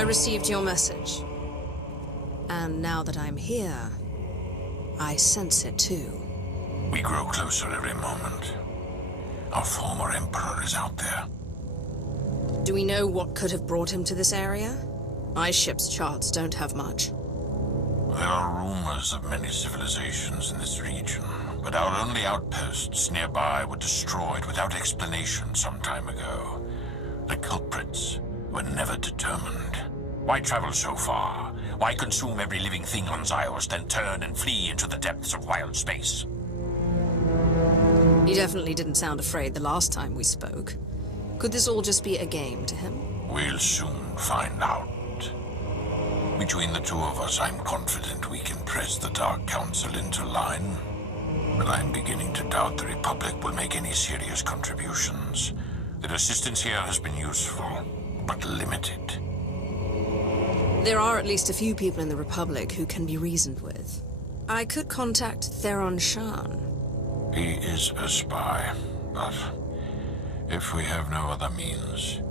I received your message. And now that I'm here, I sense it too. We grow closer every moment. Our former Emperor is out there. Do we know what could have brought him to this area? My ship's charts don't have much. There are rumors of many civilizations in this region, but our only outposts nearby were destroyed without explanation some time ago. The culprits were never determined. Why travel so far? Why consume every living thing on Zyos, then turn and flee into the depths of wild space? He definitely didn't sound afraid the last time we spoke. Could this all just be a game to him? We'll soon find out. Between the two of us, I'm confident we can press the Dark Council into line. But I'm beginning to doubt the Republic will make any serious contributions. Their assistance here has been useful, but limited. There are at least a few people in the Republic who can be reasoned with. I could contact Theron Shan. He is a spy, but if we have no other means...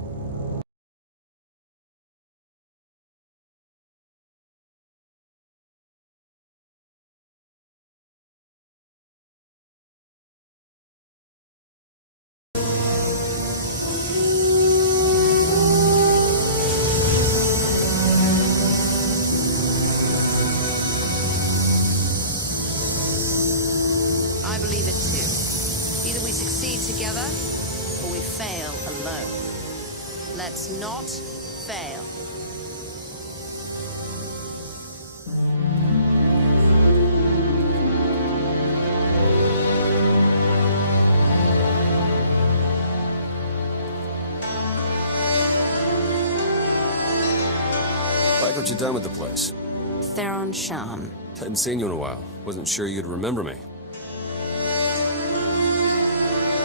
I believe it too. Either we succeed together, or we fail alone. Let's not fail. Like what you done with the place? Theron Shan. Hadn't seen you in a while. Wasn't sure you'd remember me.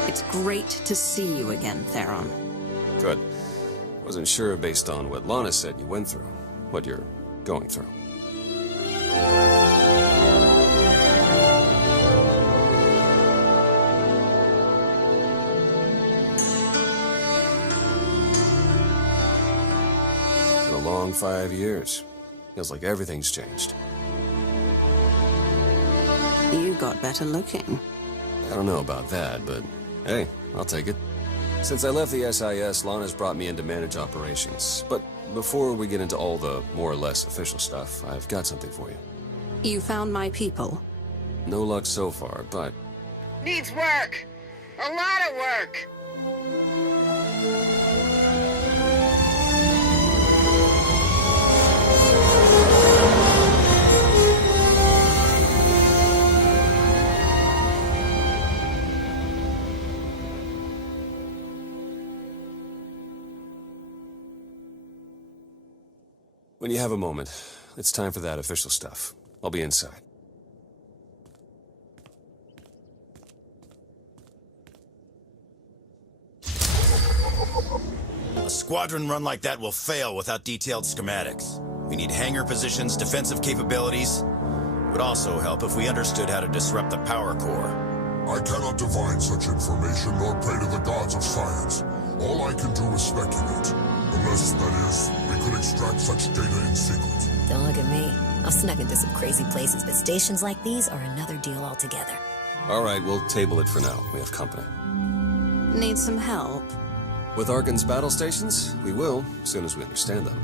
It's great to see you again, Theron. Good. Wasn't sure based on what Lana said you went through. What you're going through. It's been a long 5 years. Feels like everything's changed. You got better looking. I don't know about that, but hey, I'll take it. Since I left the SIS, Lana's brought me in to manage operations. But before we get into all the more or less official stuff, I've got something for you. You found my people. No luck so far, but... Needs work. A lot of work. When you have a moment, it's time for that official stuff. I'll be inside. A squadron run like that will fail without detailed schematics. We need hangar positions, defensive capabilities. Would also help if we understood how to disrupt the power core. I cannot divine such information nor pray to the gods of science. All I can do is speculate. Unless, that is, we could extract such data in secret. Don't look at me. I've snuck into some crazy places, but stations like these are another deal altogether. All right, we'll table it for now. We have company. Need some help? With Arkan's battle stations, we will, as soon as we understand them.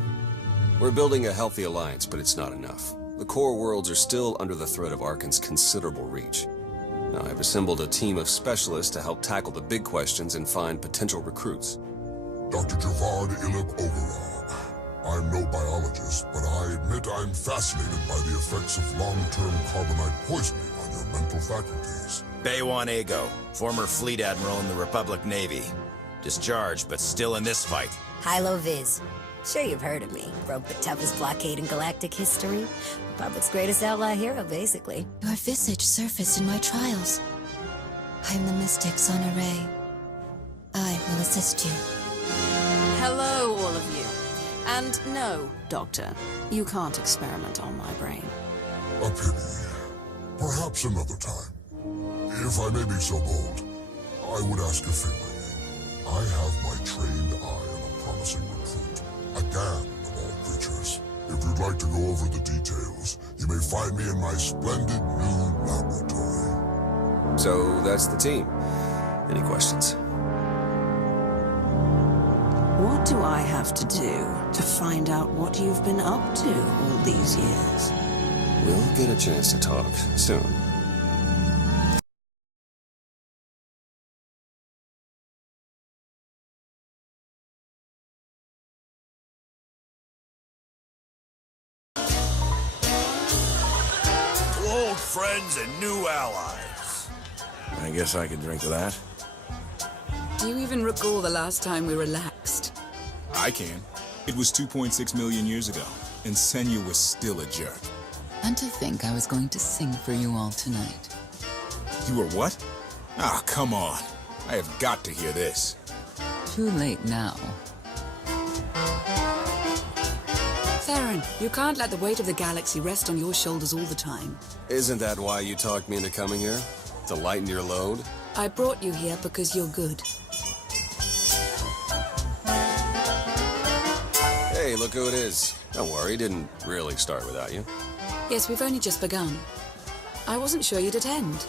We're building a healthy alliance, but it's not enough. The core worlds are still under the threat of Arkan's considerable reach. Now, I've assembled a team of specialists to help tackle the big questions and find potential recruits. Dr. Javad Ilib Overall. I'm no biologist, but I admit I'm fascinated by the effects of long-term carbonite poisoning on your mental faculties. Baywan Ego, former fleet admiral in the Republic Navy. Discharged, but still in this fight. Hilo Viz. Sure you've heard of me. Broke the toughest blockade in galactic history. Republic's greatest outlaw hero, basically. Your visage surfaced in my trials. I am the Mystic's on array. I will assist you. Hello, all of you. And no, Doctor, you can't experiment on my brain. A pity. Perhaps another time. If I may be so bold, I would ask a favor. I have my trained eye on a promising recruit. A Dan of all creatures. If you'd like to go over the details, you may find me in my splendid new laboratory. So that's the team. Any questions? What do I have to do to find out what you've been up to all these years? We'll get a chance to talk soon. Old friends and new allies. I guess I can drink to that. Do you even recall the last time we relaxed? I can. It was 2.6 million years ago, and Senya was still a jerk. And to think I was going to sing for you all tonight. You were what? Ah, come on. I have got to hear this. Too late now. Theron, you can't let the weight of the galaxy rest on your shoulders all the time. Isn't that why you talked me into coming here? To lighten your load? I brought you here because you're good. Hey, look who it is. Don't worry, didn't really start without you. Yes, we've only just begun. I wasn't sure you'd attend.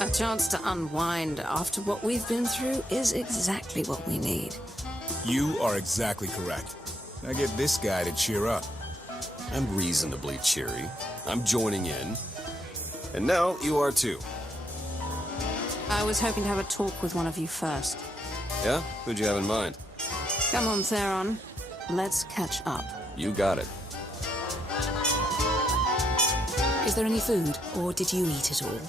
A chance to unwind after what we've been through is exactly what we need. You are exactly correct. Now get this guy to cheer up. I'm reasonably cheery. I'm joining in. And now you are too. I was hoping to have a talk with one of you first. Yeah? Who'd you have in mind? Come on, Theron. Let's catch up. You got it. Is there any food, or did you eat it all?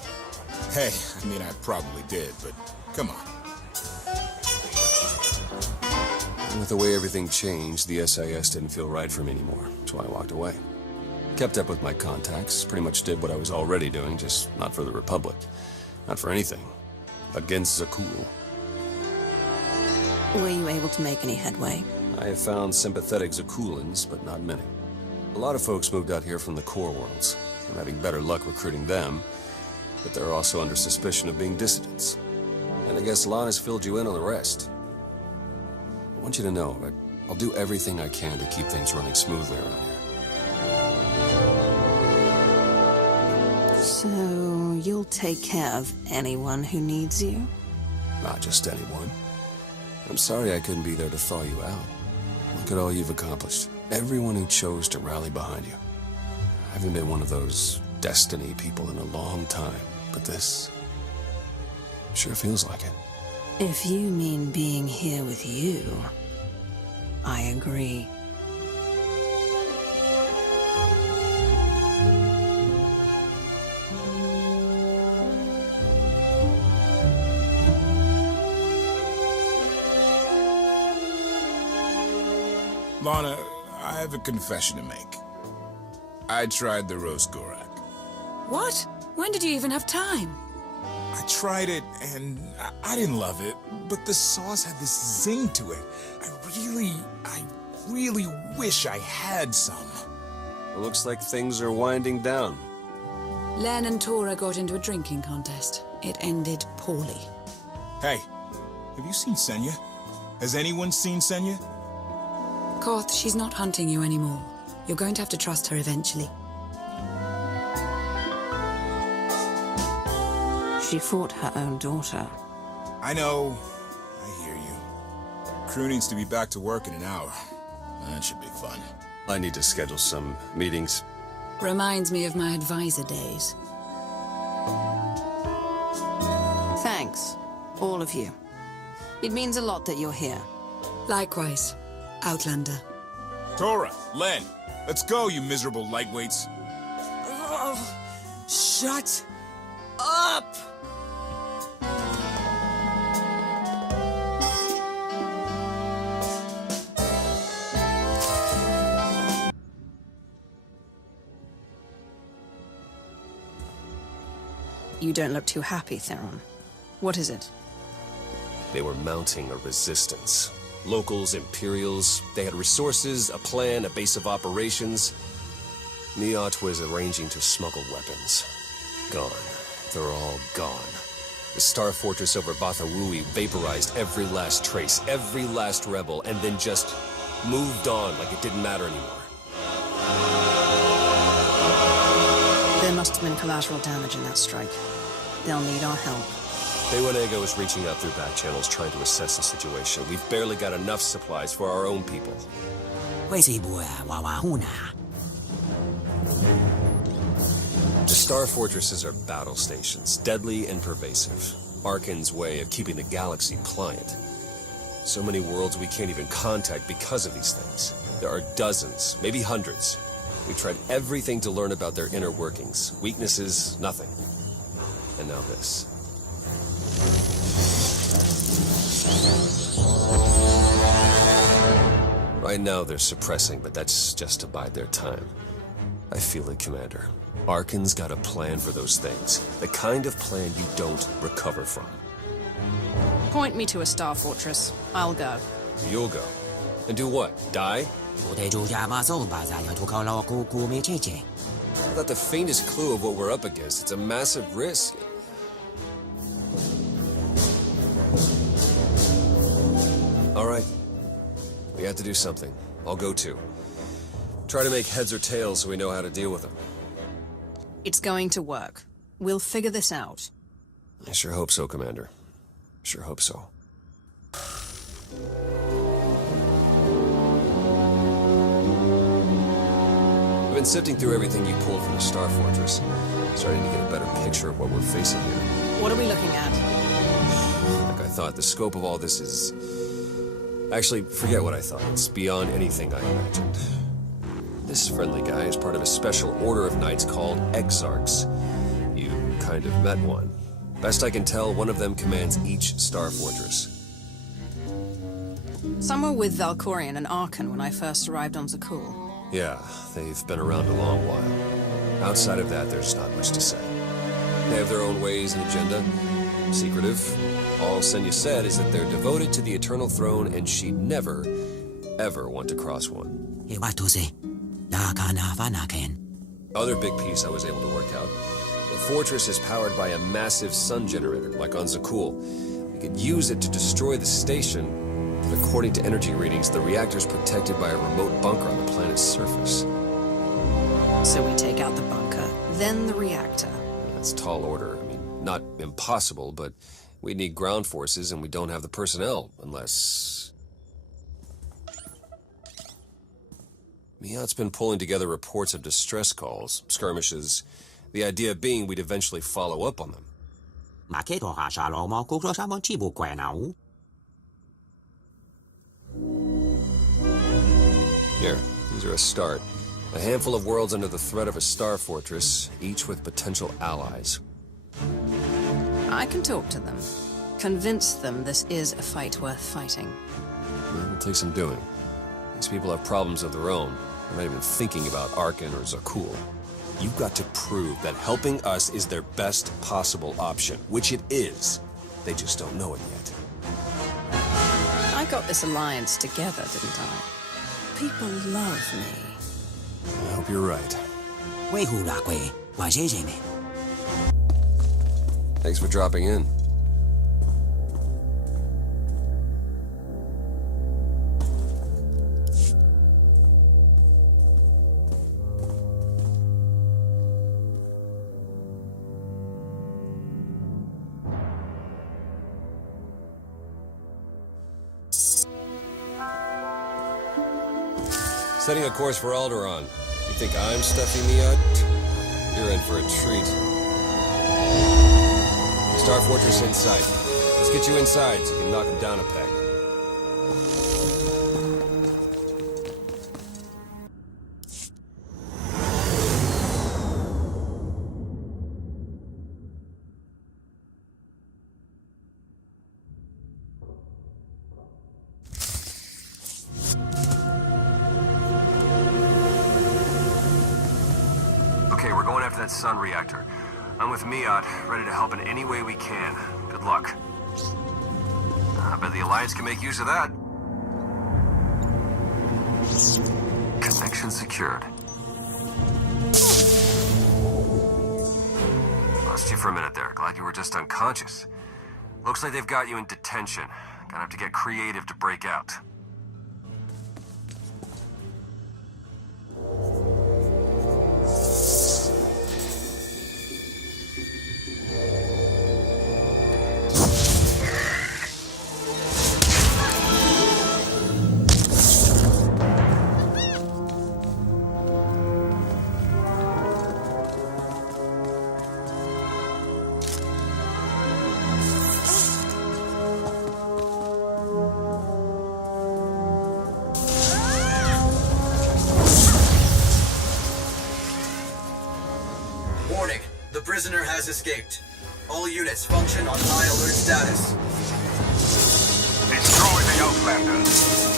Hey, I mean, I probably did, but come on. With the way everything changed, the SIS didn't feel right for me anymore, so I walked away. Kept up with my contacts, pretty much did what I was already doing, just not for the Republic. Not for anything. Against Zakul. Were you able to make any headway? I have found sympathetic Zakulans, but not many. A lot of folks moved out here from the core worlds. I'm having better luck recruiting them, but they're also under suspicion of being dissidents. And I guess Lana's filled you in on the rest. I want you to know that I'll do everything I can to keep things running smoothly around here. So, you'll take care of anyone who needs you? Not just anyone. I'm sorry I couldn't be there to thaw you out. Look at all you've accomplished. Everyone who chose to rally behind you. I haven't been one of those destiny people in a long time, but this sure feels like it. If you mean being here with you, I agree. Lana, I have a confession to make. I tried the roast Gorak. What? When did you even have time? I tried it, and I didn't love it, but the sauce had this zing to it. I really wish I had some. It looks like things are winding down. Len and Tora got into a drinking contest. It ended poorly. Hey, have you seen Senya? Has anyone seen Senya? Koth, she's not hunting you anymore. You're going to have to trust her eventually. She fought her own daughter. I know. I hear you. Crew needs to be back to work in an hour. That should be fun. I need to schedule some meetings. Reminds me of my advisor days. Thanks, all of you. It means a lot that you're here. Likewise, Outlander. Tora, Len, let's go, you miserable lightweights. Oh, shut up! You don't look too happy, Theron. What is it? They were mounting a resistance. Locals, Imperials, they had resources, a plan, a base of operations. Miot was arranging to smuggle weapons. Gone. They're all gone. The Star Fortress over Bathawui vaporized every last trace, every last rebel, and then just moved on like it didn't matter anymore. There must have been collateral damage in that strike. They'll need our help. Peiwanego is reaching out through back channels trying to assess the situation. We've barely got enough supplies for our own people. The Star Fortresses are battle stations, deadly and pervasive. Arkan's way of keeping the galaxy pliant. So many worlds we can't even contact because of these things. There are dozens, maybe hundreds. We've tried everything to learn about their inner workings. Weaknesses, nothing. And now this. Right now they're suppressing, but that's just to bide their time. I feel it, Commander. Arkan's got a plan for those things. The kind of plan you don't recover from. Point me to a star fortress. I'll go. You'll go. And do what? Die? Without the faintest clue of what we're up against, it's a massive risk. All right. We have to do something. I'll go too. Try to make heads or tails so we know how to deal with them. It's going to work. We'll figure this out. I sure hope so, Commander. Sure hope so. I've been sifting through everything you pulled from the Star Fortress, starting to get a better picture of what we're facing here. What are we looking at? Like I thought, the scope of all this is... Actually, forget what I thought. It's beyond anything I imagined. This friendly guy is part of a special order of knights called Exarchs. You kind of met one. Best I can tell, one of them commands each Star Fortress. Some were with Valkorion and Arkan when I first arrived on Zakul. Yeah, they've been around a long while. Outside of that, there's not much to say. They have their own ways and agenda. Secretive. All Senya said is that they're devoted to the Eternal Throne and she'd never, ever want to cross one. Other big piece I was able to work out. The fortress is powered by a massive sun generator, like on Zakul. We could use it to destroy the station, but according to energy readings, the reactor's protected by a remote bunker on the planet's surface. So we take out the bunker, then the reactor. That's tall order. I mean, not impossible, but we need ground forces and we don't have the personnel, unless... Miat's been pulling together reports of distress calls, skirmishes. The idea being we'd eventually follow up on them. Here, these are a start. A handful of worlds under the threat of a star fortress, each with potential allies. I can talk to them. Convince them this is a fight worth fighting. It'll take some doing. These people have problems of their own. They're not even thinking about Arkan or Zakul. You've got to prove that helping us is their best possible option, which it is. They just don't know it yet. I got this alliance together, didn't I? People love me. I hope you're right. Thanks for dropping in. Setting a course for Alderaan. You think I'm stuffing me out? You're in for a treat. Star Fortress in sight. Let's get you inside so you can knock him down a peg. Okay, we're going after that sun reactor. I'm with Miat, ready to help in any way we can. Good luck. I bet the Alliance can make use of that. Connection secured. Lost you for a minute there. Glad you were just unconscious. Looks like they've got you in detention. Gonna have to get creative to break out. prisoner has escaped. All units function on high alert status. Destroy the Outlanders.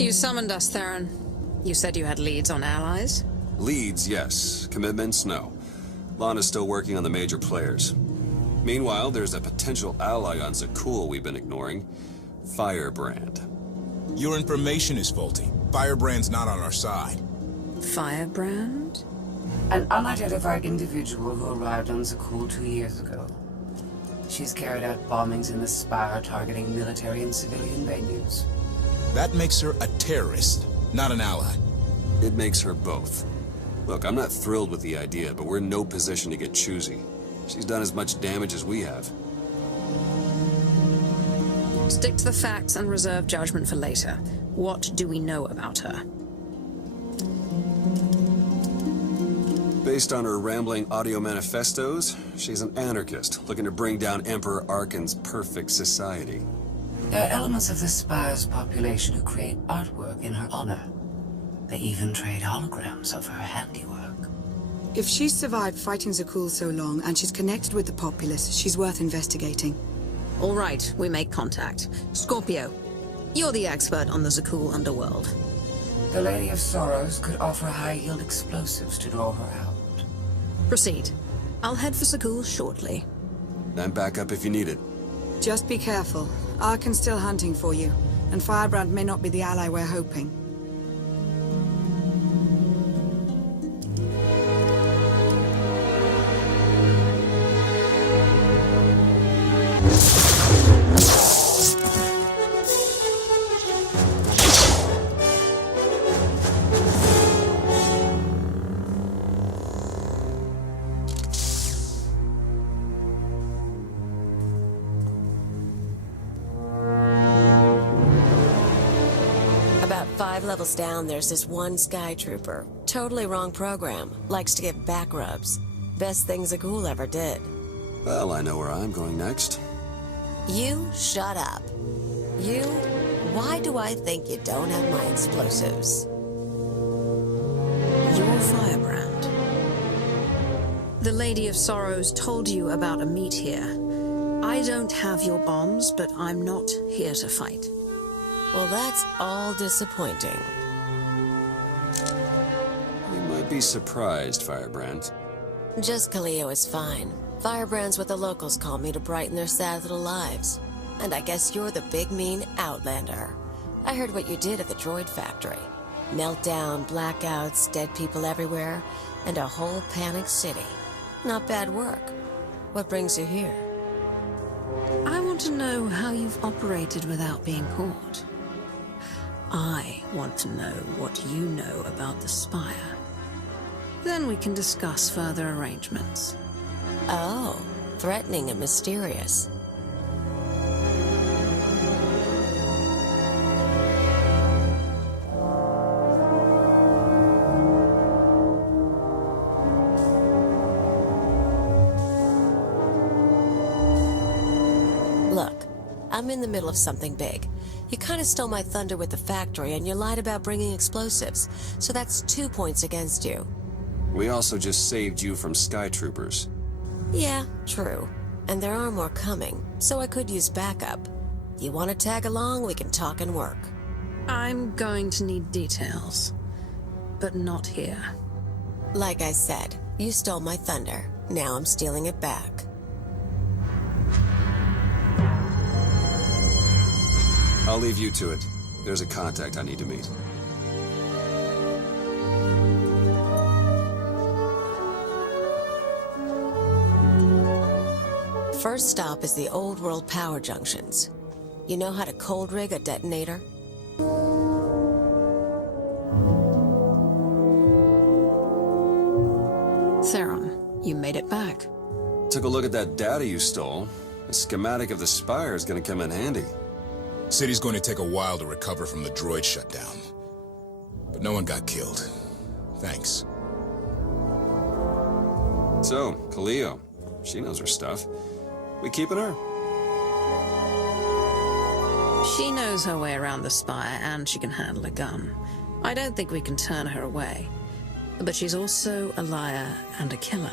You summoned us, Theron. You said you had leads on allies? Leads, yes. Commitments, no. Lana's still working on the major players. Meanwhile, there's a potential ally on Zakul we've been ignoring. Firebrand. Your information is faulty. Firebrand's not on our side. Firebrand? An unidentified individual who arrived on Zakul 2 years ago. She's carried out bombings in the Spire targeting military and civilian venues. That makes her a terrorist, not an ally. It makes her both. Look, I'm not thrilled with the idea, but we're in no position to get choosy. She's done as much damage as we have. Stick to the facts and reserve judgment for later. What do we know about her? Based on her rambling audio manifestos, she's an anarchist looking to bring down Emperor Arkan's perfect society. There are elements of the Spire's population who create artwork in her honor. They even trade holograms of her handiwork. If she's survived fighting Zakul so long and she's connected with the populace, she's worth investigating. All right, we make contact. Scorpio, you're the expert on the Zakul underworld. The Lady of Sorrows could offer high-yield explosives to draw her out. Proceed. I'll head for Zakul shortly. I'm back up if you need it. Just be careful. Arkan's still hunting for you, and Firebrand may not be the ally we're hoping. About 5 levels down, there's this one Sky Trooper. Totally wrong program. Likes to give back rubs. Best thing Zakul ever did. Well, I know where I'm going next. You shut up. You? Why do I think you don't have my explosives? You're Firebrand. The Lady of Sorrows told you about a meet here. I don't have your bombs, but I'm not here to fight. Well, that's all disappointing. You might be surprised, Firebrand. Just Kaleo is fine. Firebrand's what the locals call me to brighten their sad little lives. And I guess you're the big mean Outlander. I heard what you did at the droid factory. Meltdown, blackouts, dead people everywhere, and a whole panicked city. Not bad work. What brings you here? I want to know how you've operated without being caught. I want to know what you know about the Spire. Then we can discuss further arrangements. Oh, threatening and mysterious. Look, I'm in the middle of something big. You kind of stole my thunder with the factory, and you lied about bringing explosives, so that's 2 points against you. We also just saved you from Sky Troopers. Yeah, true. And there are more coming, so I could use backup. You want to tag along, we can talk and work. I'm going to need details, but not here. Like I said, you stole my thunder. Now I'm stealing it back. I'll leave you to it. There's a contact I need to meet. First stop is the old world power junctions. You know how to cold rig a detonator? Theron, you made it back. Took a look at that data you stole. The schematic of the spire is gonna come in handy. City's going to take a while to recover from the droid shutdown. But no one got killed. Thanks. So, Khalil, she knows her stuff. We keeping her? She knows her way around the spire, and she can handle a gun. I don't think we can turn her away. But she's also a liar and a killer.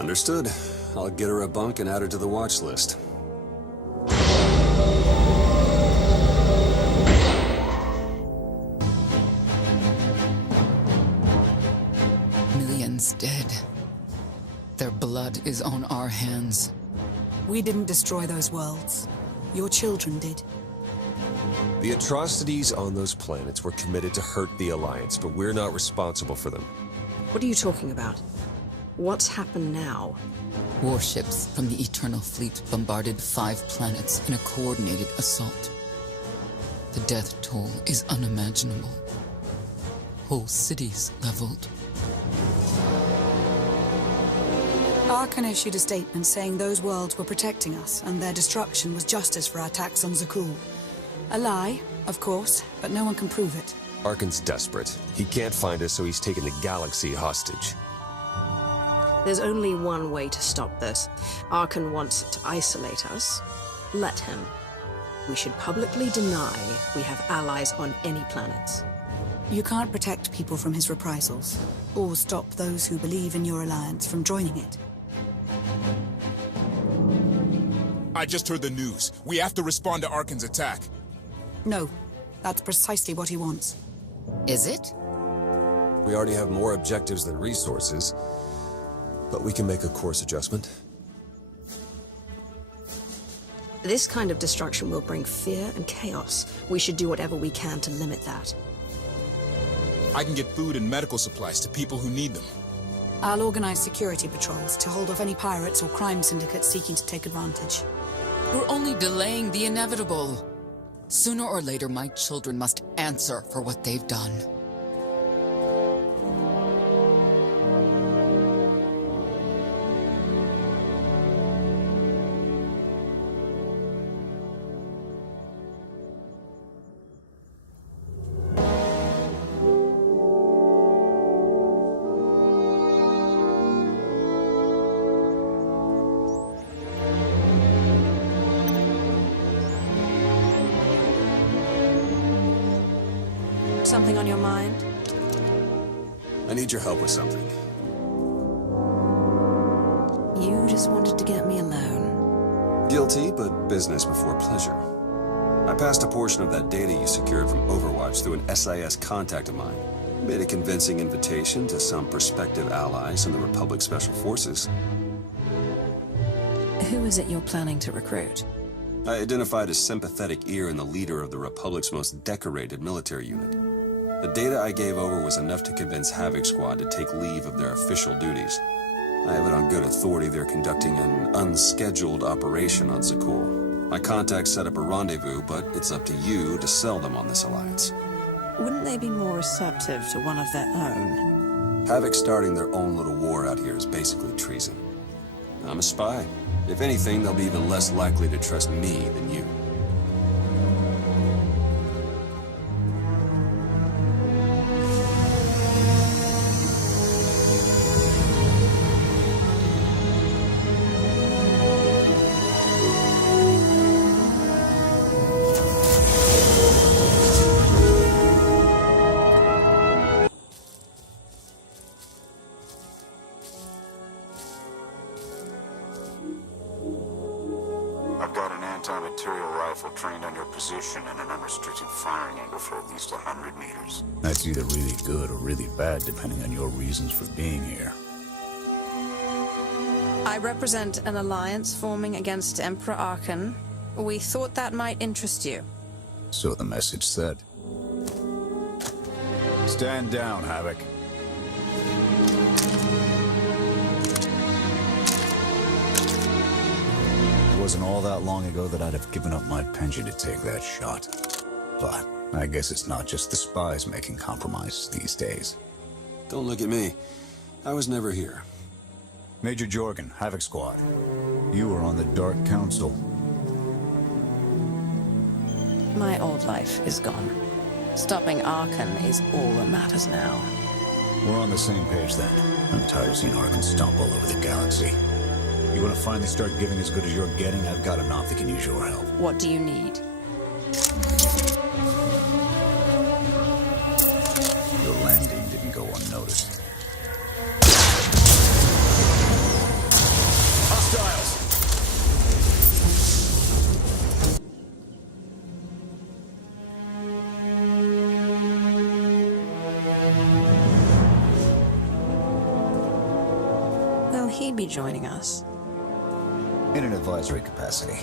Understood. I'll get her a bunk and add her to the watch list. Millions dead. Their blood is on our hands. We didn't destroy those worlds. Your children did. The atrocities on those planets were committed to hurt the Alliance, but we're not responsible for them. What are you talking about? What's happened now? Warships from the Eternal Fleet bombarded 5 planets in a coordinated assault. The death toll is unimaginable. Whole cities leveled. Arkan issued a statement saying those worlds were protecting us, and their destruction was justice for our attacks on Zakul. A lie, of course, but no one can prove it. Arkan's desperate. He can't find us, so he's taken the galaxy hostage. There's only one way to stop this. Arkan wants to isolate us. Let him. We should publicly deny we have allies on any planets. You can't protect people from his reprisals, or stop those who believe in your alliance from joining it. I just heard the news. We have to respond to Arkan's attack. No, that's precisely what he wants. Is it? We already have more objectives than resources, but we can make a course adjustment. This kind of destruction will bring fear and chaos. We should do whatever we can to limit that. I can get food and medical supplies to people who need them. I'll organize security patrols to hold off any pirates or crime syndicates seeking to take advantage. We're only delaying the inevitable. Sooner or later, my children must answer for what they've done. Something on your mind? I need your help with something. You just wanted to get me alone. Guilty, but business before pleasure. I passed a portion of that data you secured from Overwatch through an SIS contact of mine. Made a convincing invitation to some prospective allies in the Republic Special Forces. Who is it you're planning to recruit? I identified a sympathetic ear in the leader of the Republic's most decorated military unit. The data I gave over was enough to convince Havoc Squad to take leave of their official duties. I have it on good authority they're conducting an unscheduled operation on Zakul. My contacts set up a rendezvous, but it's up to you to sell them on this alliance. Wouldn't they be more receptive to one of their own? Havoc starting their own little war out here is basically treason. I'm a spy. If anything, they'll be even less likely to trust me than you. I've got an anti-material rifle trained on your position and an unrestricted firing angle for at least 100 meters. That's either really good or really bad, depending on your reasons for being here. I represent an alliance forming against Emperor Arkan. We thought that might interest you. So the message said. Stand down, Havoc. It wasn't all that long ago that I'd have given up my pension to take that shot. But I guess it's not just the spies making compromises these days. Don't look at me. I was never here. Major Jorgen, Havoc Squad. You were on the Dark Council. My old life is gone. Stopping Arkan is all that matters now. We're on the same page then. I'm tired of seeing Arkan stomp all over the galaxy. You want to finally start giving as good as you're getting? I've got an op that can use your help. What do you need? Your landing didn't go unnoticed. Hostiles! Will he be joining us? In an advisory capacity.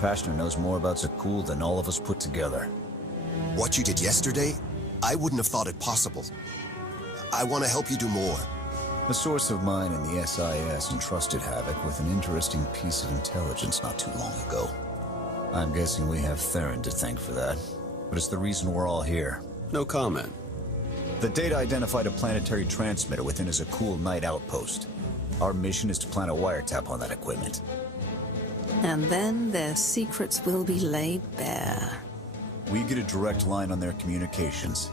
Pashner knows more about Zakul than all of us put together. What you did yesterday, I wouldn't have thought it possible. I want to help you do more. A source of mine in the SIS entrusted Havoc with an interesting piece of intelligence not too long ago. I'm guessing we have Theron to thank for that, but it's the reason we're all here. No comment. The data identified a planetary transmitter within a Zakul night outpost. Our mission is to plant a wiretap on that equipment. And then their secrets will be laid bare. We get a direct line on their communications.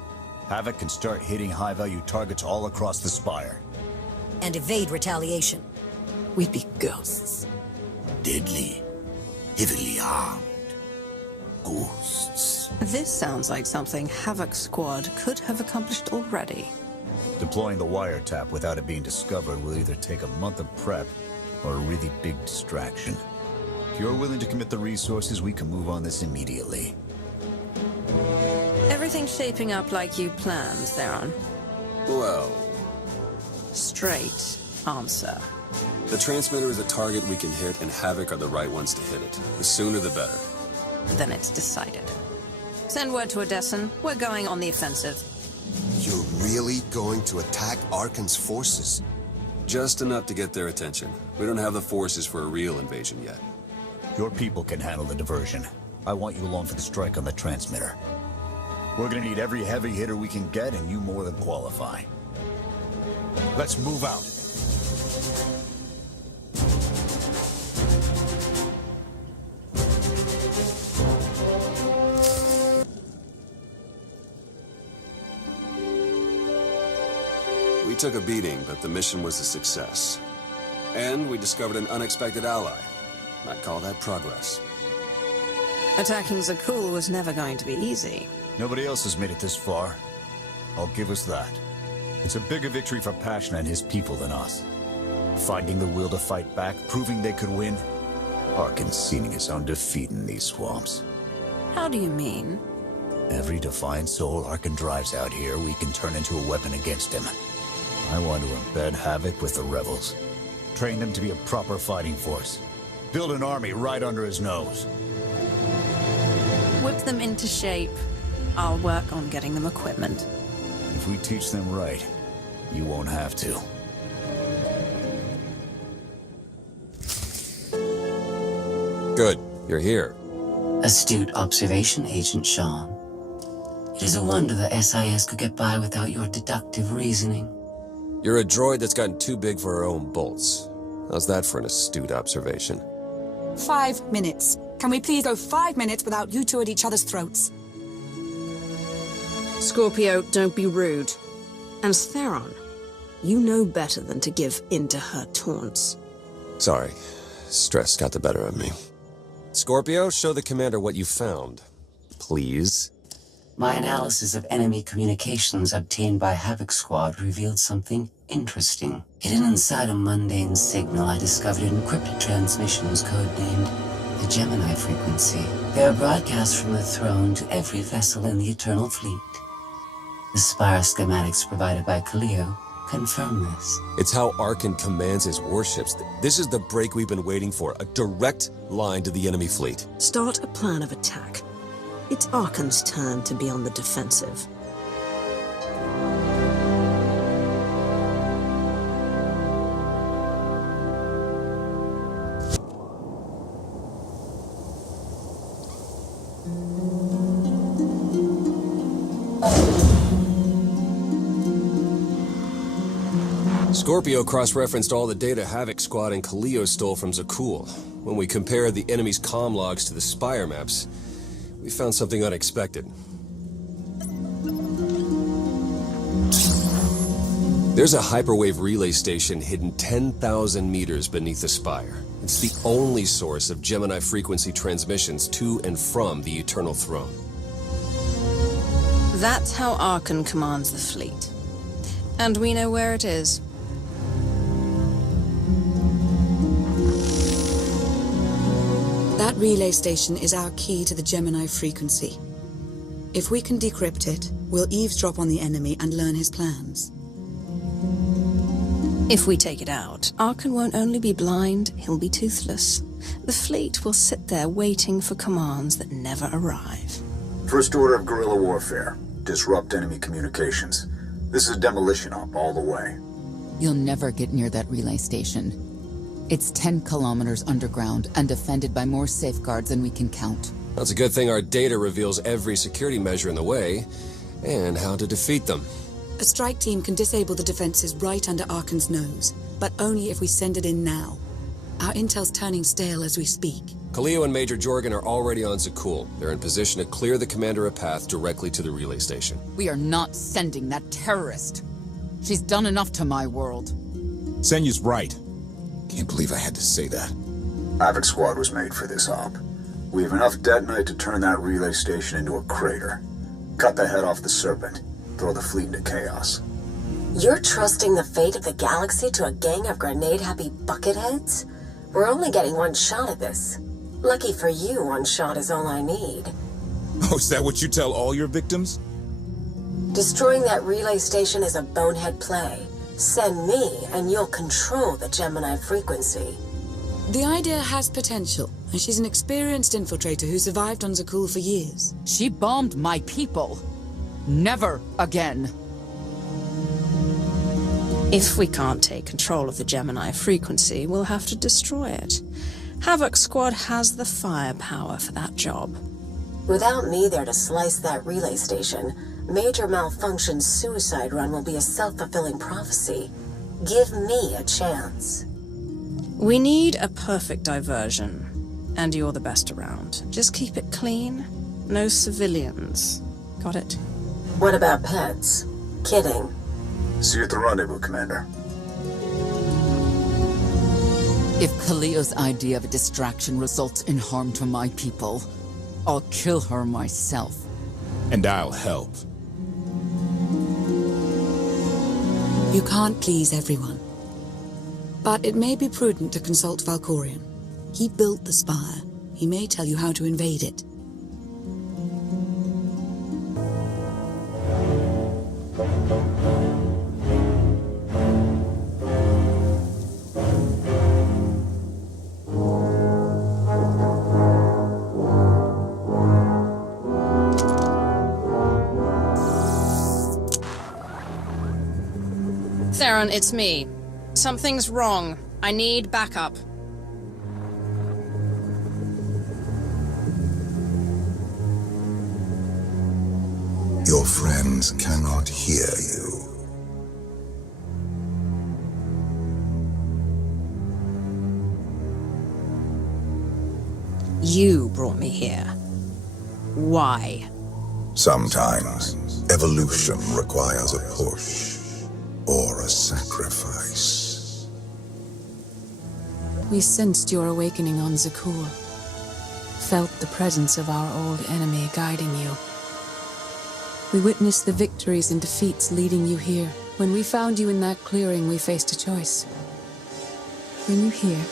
Havoc can start hitting high-value targets all across the Spire. And evade retaliation. We'd be ghosts. Deadly. Heavily armed. Ghosts. This sounds like something Havoc Squad could have accomplished already. Deploying the wiretap without it being discovered will either take a month of prep or a really big distraction. If you're willing to commit the resources, we can move on this immediately. Everything's shaping up like you planned, Theron. Well... Straight answer. The transmitter is a target we can hit, and Havoc are the right ones to hit it. The sooner the better. Then it's decided. Send word to Odessen. We're going on the offensive. You're really going to attack Arkan's forces? Just enough to get their attention. We don't have the forces for a real invasion yet. Your people can handle the diversion. I want you along for the strike on the transmitter. We're gonna need every heavy hitter we can get, and you more than qualify. Let's move out. We took a beating, but the mission was a success. And we discovered an unexpected ally. I'd call that progress. Attacking Zakul was never going to be easy. Nobody else has made it this far. I'll give us that. It's a bigger victory for Pashna and his people than us. Finding the will to fight back, proving they could win. Arkan's seeing his own defeat in these swamps. How do you mean? Every defiant soul Arkan drives out here, we can turn into a weapon against him. I want to embed Havoc with the rebels. Train them to be a proper fighting force. Build an army right under his nose. Whip them into shape. I'll work on getting them equipment. If we teach them right, you won't have to. Good. You're here. Astute observation, Agent Shan. It is a wonder the SIS could get by without your deductive reasoning. You're a droid that's gotten too big for her own bolts. How's that for an astute observation? 5 minutes. Can we please go 5 minutes without you two at each other's throats? Scorpio, don't be rude. And Theron, you know better than to give in to her taunts. Sorry. Stress got the better of me. Scorpio, show the commander what you found. Please. My analysis of enemy communications obtained by Havoc Squad revealed something interesting. Hidden inside a mundane signal, I discovered an encrypted transmission was codenamed The Gemini frequency. They are broadcast from the throne to every vessel in the Eternal Fleet. The Spire schematics provided by Kaleo confirm this. It's how Arkan commands his warships. This is the break we've been waiting for, a direct line to the enemy fleet. Start a plan of attack. It's Arkan's turn to be on the defensive. Scorpio cross-referenced all the data Havoc Squad and Kaleo stole from Zakul. When we compared the enemy's comm logs to the Spire maps, we found something unexpected. There's a hyperwave relay station hidden 10,000 meters beneath the Spire. It's the only source of Gemini frequency transmissions to and from the Eternal Throne. That's how Arkan commands the fleet. And we know where it is. That relay station is our key to the Gemini frequency. If we can decrypt it, we'll eavesdrop on the enemy and learn his plans. If we take it out, Arkan won't only be blind, he'll be toothless. The fleet will sit there waiting for commands that never arrive. First order of guerrilla warfare. Disrupt enemy communications. This is demolition op all the way. You'll never get near that relay station. It's 10 kilometers underground and defended by more safeguards than we can count. That's a good thing our data reveals every security measure in the way, and how to defeat them. A strike team can disable the defenses right under Arkan's nose, but only if we send it in now. Our intel's turning stale as we speak. Kaleo and Major Jorgen are already on Zakul. They're in position to clear the commander a path directly to the relay station. We are not sending that terrorist. She's done enough to my world. Senya's right. Can't believe I had to say that. Havoc Squad was made for this op. We have enough detonite to turn that relay station into a crater. Cut the head off the Serpent. Throw the fleet into chaos. You're trusting the fate of the galaxy to a gang of grenade-happy bucketheads? We're only getting one shot at this. Lucky for you, one shot is all I need. Oh, is that what you tell all your victims? Destroying that relay station is a bonehead play. Send me, and you'll control the Gemini frequency. The idea has potential, and she's an experienced infiltrator who survived on Zakul for years. She bombed my people. Never again. If we can't take control of the Gemini frequency, we'll have to destroy it. Havoc Squad has the firepower for that job. Without me there to slice that relay station, Major Malfunction's suicide run will be a self-fulfilling prophecy. Give me a chance. We need a perfect diversion, and you're the best around. Just keep it clean. No civilians. Got it? What about pets? Kidding. See you at the rendezvous, Commander. If Kaleo's idea of a distraction results in harm to my people, I'll kill her myself. And I'll help. You can't please everyone. But it may be prudent to consult Valkorion. He built the Spire. He may tell you how to invade it. Theron, it's me. Something's wrong. I need backup. Your friends cannot hear you. You brought me here. Why? Sometimes, evolution requires a push. Or a sacrifice. We sensed your awakening on Zakul. Felt the presence of our old enemy guiding you. We witnessed the victories and defeats leading you here. When we found you in that clearing, we faced a choice. Bring you here,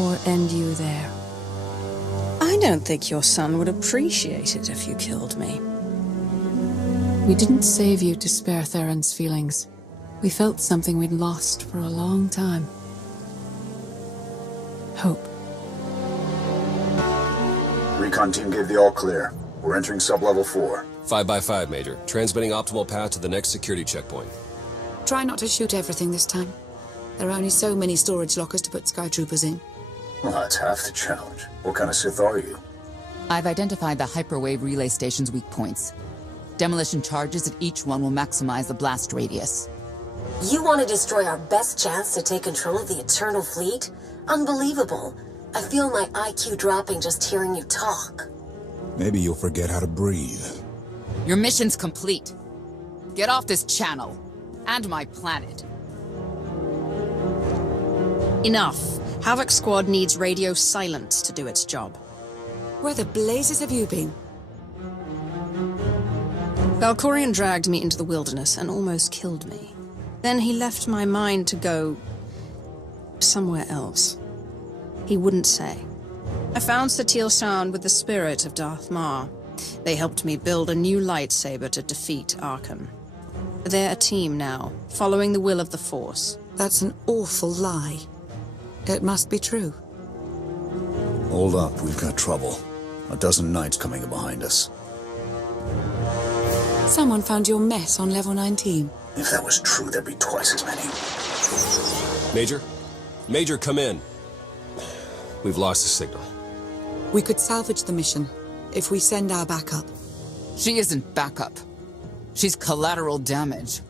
or end you there. I don't think your son would appreciate it if you killed me. We didn't save you to spare Theron's feelings. We felt something we'd lost for a long time. Hope. Recon team gave the all clear. We're entering sub-level 4. 5x5, Major. Transmitting optimal path to the next security checkpoint. Try not to shoot everything this time. There are only so many storage lockers to put Sky Troopers in. Well, that's half the challenge. What kind of Sith are you? I've identified the hyperwave relay station's weak points. Demolition charges at each one will maximize the blast radius. You want to destroy our best chance to take control of the Eternal Fleet? Unbelievable. I feel my IQ dropping just hearing you talk. Maybe you'll forget how to breathe. Your mission's complete. Get off this channel. And my planet. Enough. Havoc Squad needs radio silence to do its job. Where the blazes have you been? Valkorion dragged me into the wilderness and almost killed me. Then he left my mind to go somewhere else. He wouldn't say. I found Theron Shan with the spirit of Darth Maul. They helped me build a new lightsaber to defeat Archon. They're a team now, following the will of the Force. That's an awful lie. It must be true. Hold up, we've got trouble. A dozen knights coming behind us. Someone found your mess on level 19. If that was true, there'd be twice as many. Major? Major, come in. We've lost the signal. We could salvage the mission if we send our backup. She isn't backup. She's collateral damage.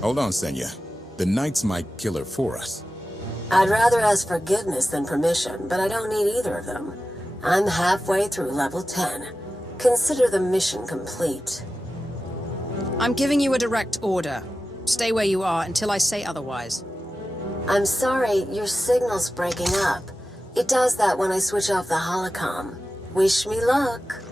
Hold on, Senya. The knights might kill her for us. I'd rather ask forgiveness than permission, but I don't need either of them. I'm halfway through level 10. Consider the mission complete. I'm giving you a direct order. Stay where you are until I say otherwise. I'm sorry, your signal's breaking up. It does that when I switch off the holocom. Wish me luck.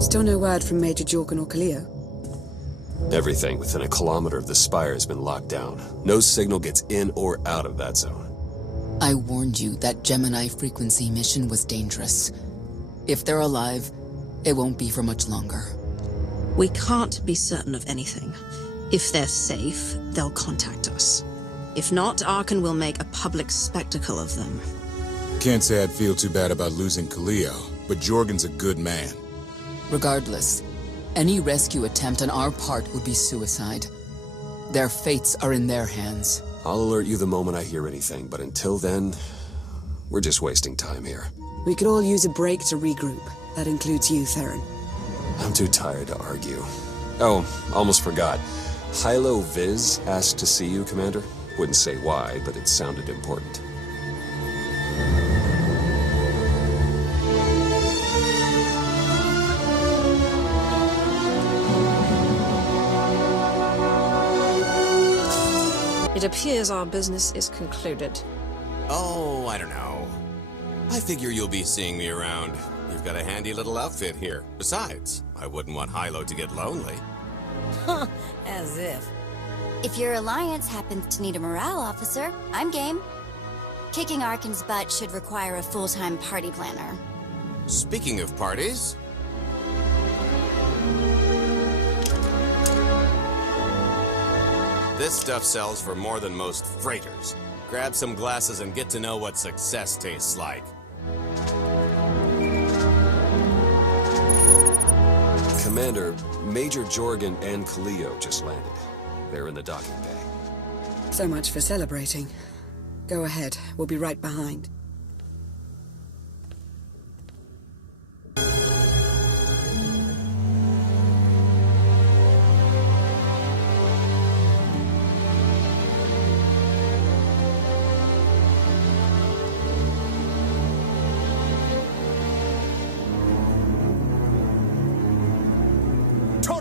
Still no word from Major Jorgen or Kaleo? Everything within a kilometer of the spire has been locked down. No signal gets in or out of that zone. I warned you that Gemini frequency mission was dangerous. If they're alive, it won't be for much longer. We can't be certain of anything. If they're safe, they'll contact us. If not, Archon will make a public spectacle of them. Can't say I'd feel too bad about losing Kaleo, but Jorgen's a good man. Regardless, any rescue attempt on our part would be suicide. Their fates are in their hands. I'll alert you the moment I hear anything, but until then, we're just wasting time here. We could all use a break to regroup. That includes you, Theron. I'm too tired to argue. Oh, almost forgot. Hilo Viz asked to see you, Commander. Wouldn't say why, but it sounded important. It appears our business is concluded. Oh, I don't know. I figure you'll be seeing me around. You've got a handy little outfit here. Besides, I wouldn't want Hilo to get lonely. As if. If your alliance happens to need a morale officer, I'm game. Kicking Archon's butt should require a full-time party planner. Speaking of parties... This stuff sells for more than most freighters. Grab some glasses and get to know what success tastes like. Commander, Major Jorgen and Kaleo just landed. They're in the docking bay. So much for celebrating. Go ahead, we'll be right behind.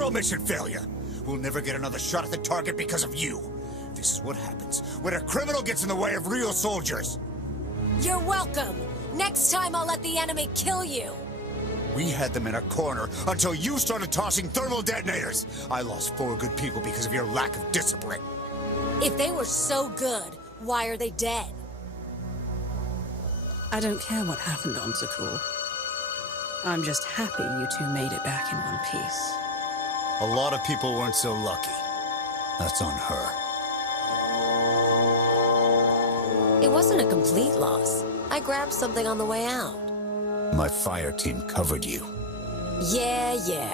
total mission failure. We'll never get another shot at the target because of you. This is what happens when a criminal gets in the way of real soldiers. You're welcome. Next time I'll let the enemy kill you. We had them in a corner until you started tossing thermal detonators. I lost 4 good people because of your lack of discipline. If they were so good, why are they dead? I don't care what happened on Zakuul. I'm just happy you two made it back in one piece. A lot of people weren't so lucky. That's on her. It wasn't a complete loss. I grabbed something on the way out. My fire team covered you. Yeah.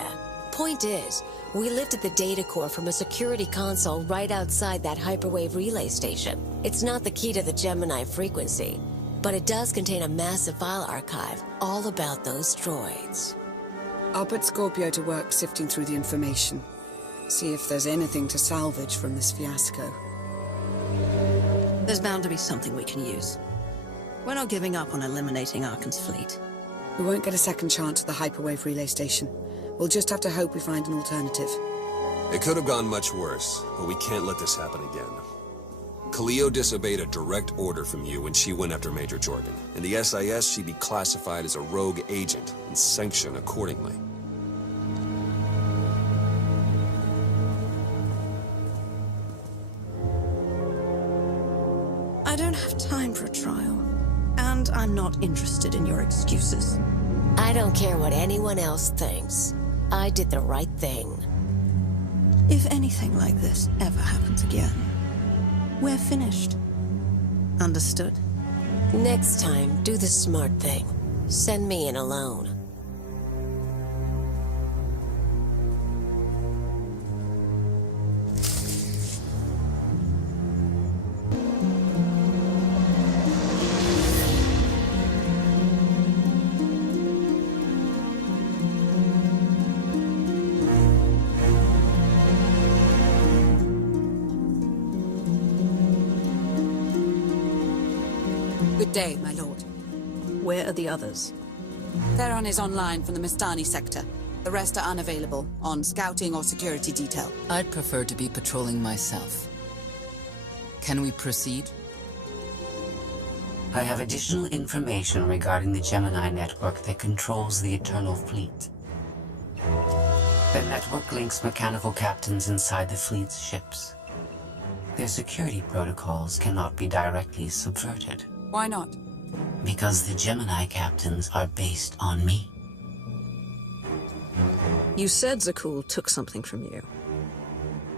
Point is, we lifted the data core from a security console right outside that hyperwave relay station. It's not the key to the Gemini frequency, but it does contain a massive file archive all about those droids. I'll put Scorpio to work sifting through the information. See if there's anything to salvage from this fiasco. There's bound to be something we can use. We're not giving up on eliminating Arkan's fleet. We won't get a second chance at the hyperwave relay station. We'll just have to hope we find an alternative. It could have gone much worse, but we can't let this happen again. Kaleo disobeyed a direct order from you when she went after Major Jorgen. In the SIS, she'd be classified as a rogue agent and sanctioned accordingly. I don't have time for a trial, and I'm not interested in your excuses. I don't care what anyone else thinks. I did the right thing. If anything like this ever happens again, we're finished. Understood? Next time, do the smart thing. Send me in alone. Good day, my lord. Where are the others? Theron is online from the Mistani sector. The rest are unavailable, on scouting or security detail. I'd prefer to be patrolling myself. Can we proceed? I have additional information regarding the Gemini network that controls the Eternal Fleet. The network links mechanical captains inside the fleet's ships. Their security protocols cannot be directly subverted. Why not? Because the Gemini captains are based on me. You said Zakuul took something from you.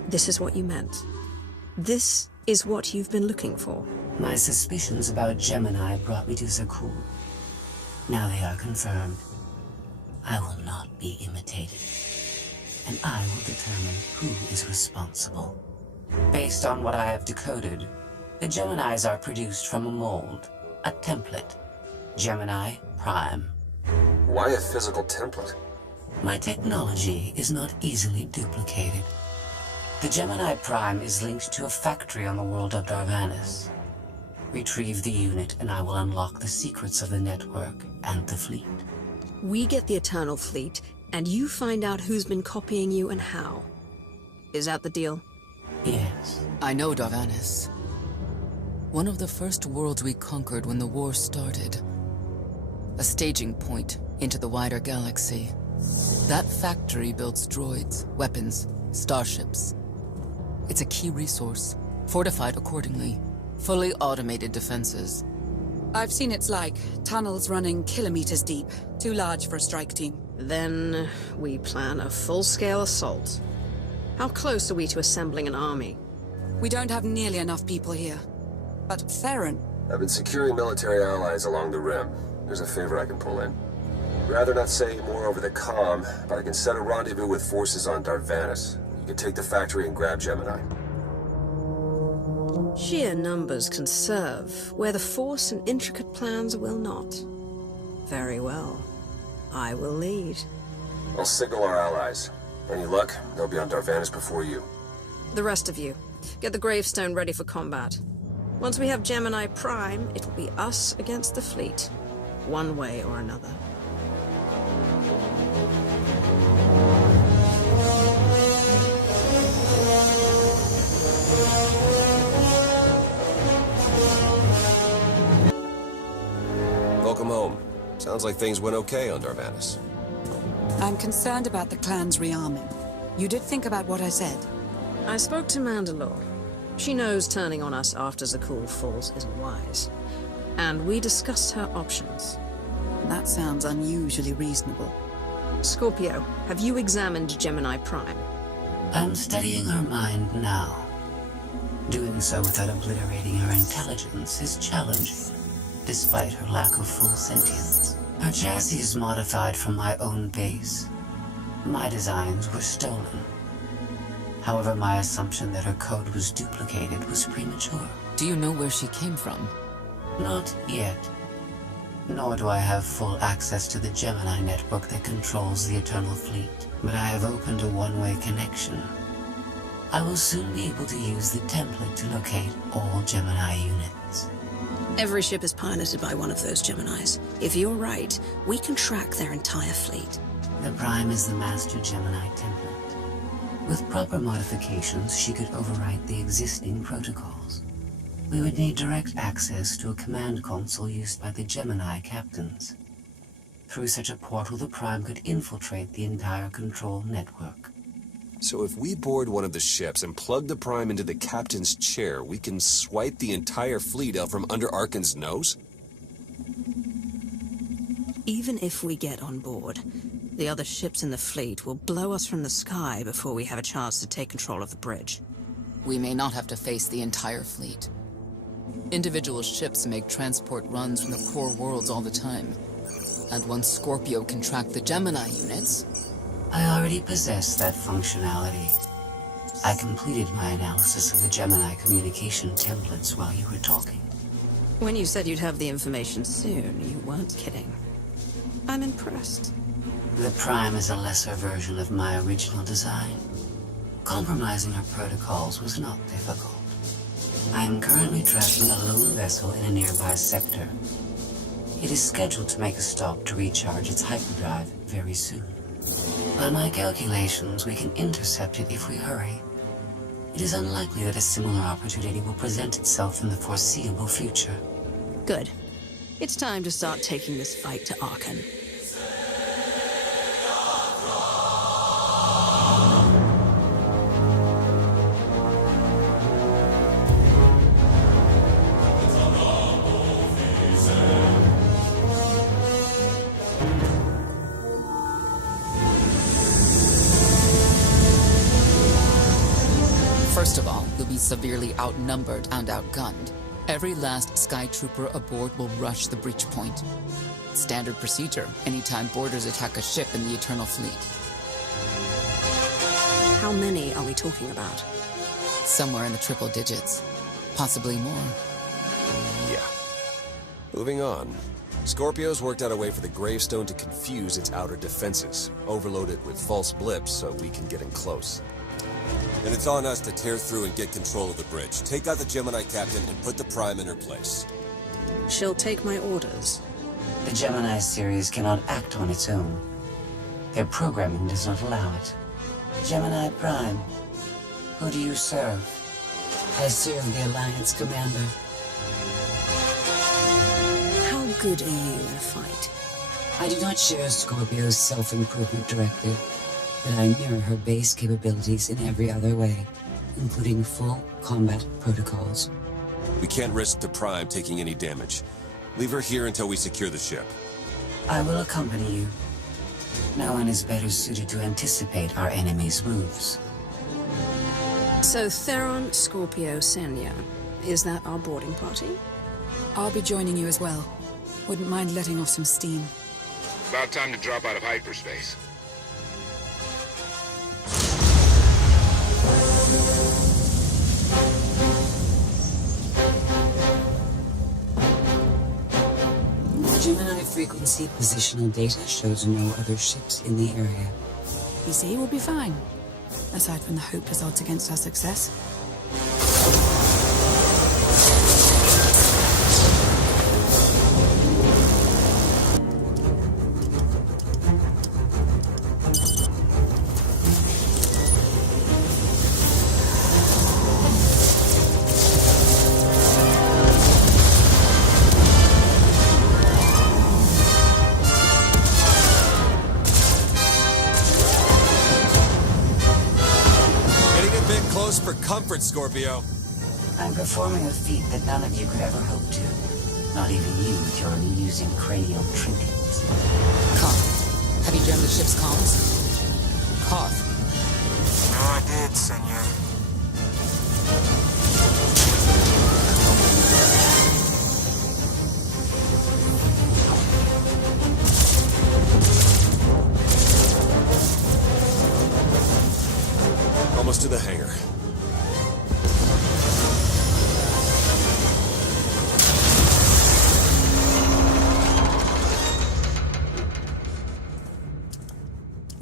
This is what you meant. This is what you've been looking for. My suspicions about Gemini brought me to Zakuul. Now they are confirmed. I will not be imitated. And I will determine who is responsible. Based on what I have decoded, the Geminis are produced from a mold, a template. Gemini Prime. Why a physical template? My technology is not easily duplicated. The Gemini Prime is linked to a factory on the world of Darvanis. Retrieve the unit and I will unlock the secrets of the network and the fleet. We get the Eternal Fleet, and you find out who's been copying you and how. Is that the deal? Yes. I know Darvanis. One of the first worlds we conquered when the war started. A staging point into the wider galaxy. That factory builds droids, weapons, starships. It's a key resource, fortified accordingly. Fully automated defenses. I've seen it's like tunnels running kilometers deep. Too large for a strike team. Then we plan a full-scale assault. How close are we to assembling an army? We don't have nearly enough people here. But Theron... I've been securing military allies along the rim. There's a favor I can pull in. Rather not say more over the comm, but I can set a rendezvous with forces on Darvanis. You can take the factory and grab Gemini. Sheer numbers can serve, where the Force and intricate plans will not. Very well. I will lead. I'll signal our allies. Any luck, they'll be on Darvanis before you. The rest of you, get the gravestone ready for combat. Once we have Gemini Prime, it will be us against the fleet. One way or another. Sounds like things went okay on Darvanis. I'm concerned about the clan's rearming. You did think about what I said? I spoke to Mandalore. She knows turning on us after Zakul falls isn't wise. And we discussed her options. That sounds unusually reasonable. Scorpio, have you examined Gemini Prime? I'm studying her mind now. Doing so without obliterating her intelligence is challenging, despite her lack of full sentience. Her chassis is modified from my own base. My designs were stolen. However, my assumption that her code was duplicated was premature. Do you know where she came from? Not yet. Nor do I have full access to the Gemini network that controls the Eternal Fleet. But I have opened a one-way connection. I will soon be able to use the template to locate all Gemini units. Every ship is piloted by one of those Geminis. If you're right, we can track their entire fleet. The Prime is the master Gemini template. With proper modifications, she could overwrite the existing protocols. We would need direct access to a command console used by the Gemini captains. Through such a portal, the Prime could infiltrate the entire control network. So if we board one of the ships and plug the Prime into the captain's chair, we can swipe the entire fleet out from under Arkan's nose? Even if we get on board, the other ships in the fleet will blow us from the sky before we have a chance to take control of the bridge. We may not have to face the entire fleet. Individual ships make transport runs from the core worlds all the time. And once Scorpio can track the Gemini units... I already possess that functionality. I completed my analysis of the Gemini communication templates while you were talking. When you said you'd have the information soon, you weren't kidding. I'm impressed. The Prime is a lesser version of my original design. Compromising her protocols was not difficult. I am currently tracking a lone vessel in a nearby sector. It is scheduled to make a stop to recharge its hyperdrive very soon. By my calculations, we can intercept it if we hurry. It is unlikely that a similar opportunity will present itself in the foreseeable future. Good. It's time to start taking this fight to Arkan. First of all, you'll be severely outnumbered and outgunned. Every last Sky Trooper aboard will rush the breach point. Standard procedure, anytime boarders attack a ship in the Eternal Fleet. How many are we talking about? Somewhere in the triple digits. Possibly more. Yeah. Moving on. Scorpio's worked out a way for the Gravestone to confuse its outer defenses, overload it with false blips so we can get in close. And it's on us to tear through and get control of the bridge. Take out the Gemini captain and put the Prime in her place. She'll take my orders. The Gemini series cannot act on its own. Their programming does not allow it. Gemini Prime, who do you serve? I serve the Alliance Commander. How good are you in a fight? I do not share Scorpio's self-improvement directive, but I mirror her base capabilities in every other way, including full combat protocols. We can't risk the Prime taking any damage. Leave her here until we secure the ship. I will accompany you. No one is better suited to anticipate our enemy's moves. So Theron, Scorpio, Senya. Is that our boarding party? I'll be joining you as well. Wouldn't mind letting off some steam. About time to drop out of hyperspace. Gemini frequency positional data shows no other ships in the area. You see, we'll be fine. Aside from the hopeless odds against our success. close for comfort, Scorpio. I'm performing a feat that none of you could ever hope to. Not even you with your amusing cranial trinkets. KotFE, have you jammed the ship's comms? KotFE. No, I did, senor. Almost to the hangar.